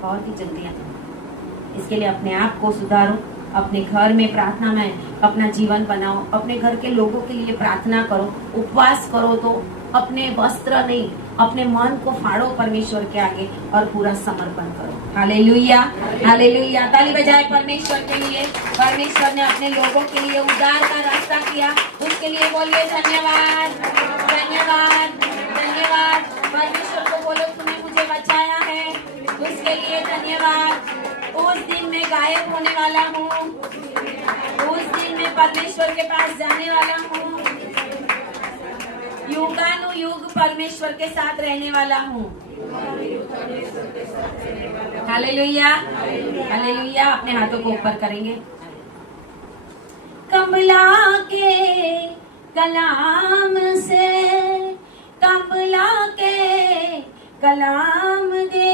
बहुत ही जल्दी आने वाला। इसके लिए अपने आप को सुधारो, अपने घर में प्रार्थना में अपना जीवन बनाओ, अपने घर के लोगों के लिए प्रार्थना करो, उपवास करो, तो अपने वस्त्र नहीं अपने मन को फाड़ो परमेश्वर के आगे और पूरा समर्पण करो। Hallelujah, hallelujah. ताली बजाए परमेश्वर के लिए। परमेश्वर ने अपने लोगों के लिए उद्धार का रास्ता किया, उसके लिए बोलिए धन्यवाद, धन्यवाद, धन्यवाद। परमेश्वर को बोलो तूने मुझे बचाया है, उसके लिए धन्यवाद। उस दिन मैं गायब होने वाला हूँ, उस दिन मैं परमेश्वर के पास जाने वाला हूँ, युगानुयुग परमेश्वर के साथ रहने वाला हूँ। Hallelujah, hallelujah. अपने हाथों को ऊपर करेंगे। कमला के कलाम से, कमला के कलाम दे,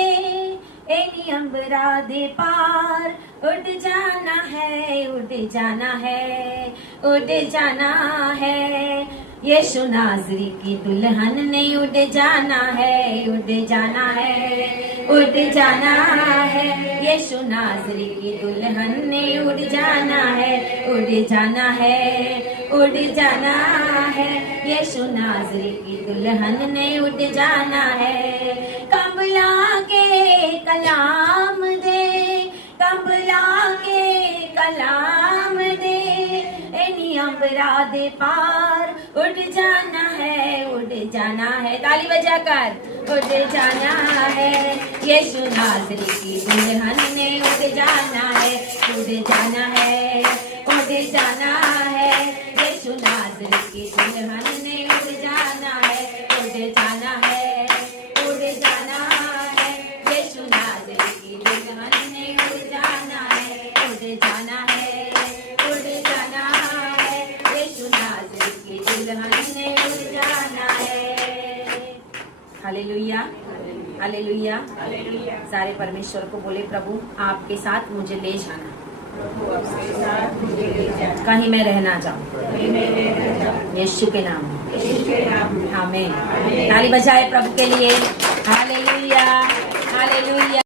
एनी अंबरा दे पार उड़ जाना है, उड़ जाना है, उड़ जाना है। यीशु नाज़री की दुल्हन ने उड़ जाना है, उड़ जाना है, उड़ जाना है। यीशु नाज़री की दुल्हन ने उड़ जाना है, उड़ जाना है, उड़ जाना है। यीशु नाज़री की दुल्हन ने उड़ जाना है। कमला के कलाम दे, कमला के कलाम दे, एनी सांब राधे पार, उड़ जाना है, उड़ जाना है, ताली बजाकर उड़ जाना है, यीशु नाज़री की दुल्हन ने उड़ जाना है, उड़ जाना है, उड़ जाना है, यीशु नाज़री की दुल्हन ने उड़ जाना है, उड़ जाना है, उड़ जाना है, यीशु नाज़री की दुल्हन ने उड़ जाना है, उड़ जाना है, उड़ जाना है, यीशु नाज़री की दुल्हन ने उड़ जाना है। Hallelujah, hallelujah. सारे परमेश्वर को बोले, प्रभु आपके साथ मुझे ले जाना, कहीं मैं रहना चाहूँ, यीशु के नाम में, आमीन। ताली बजाए प्रभु के लिए। Hallelujah, hallelujah.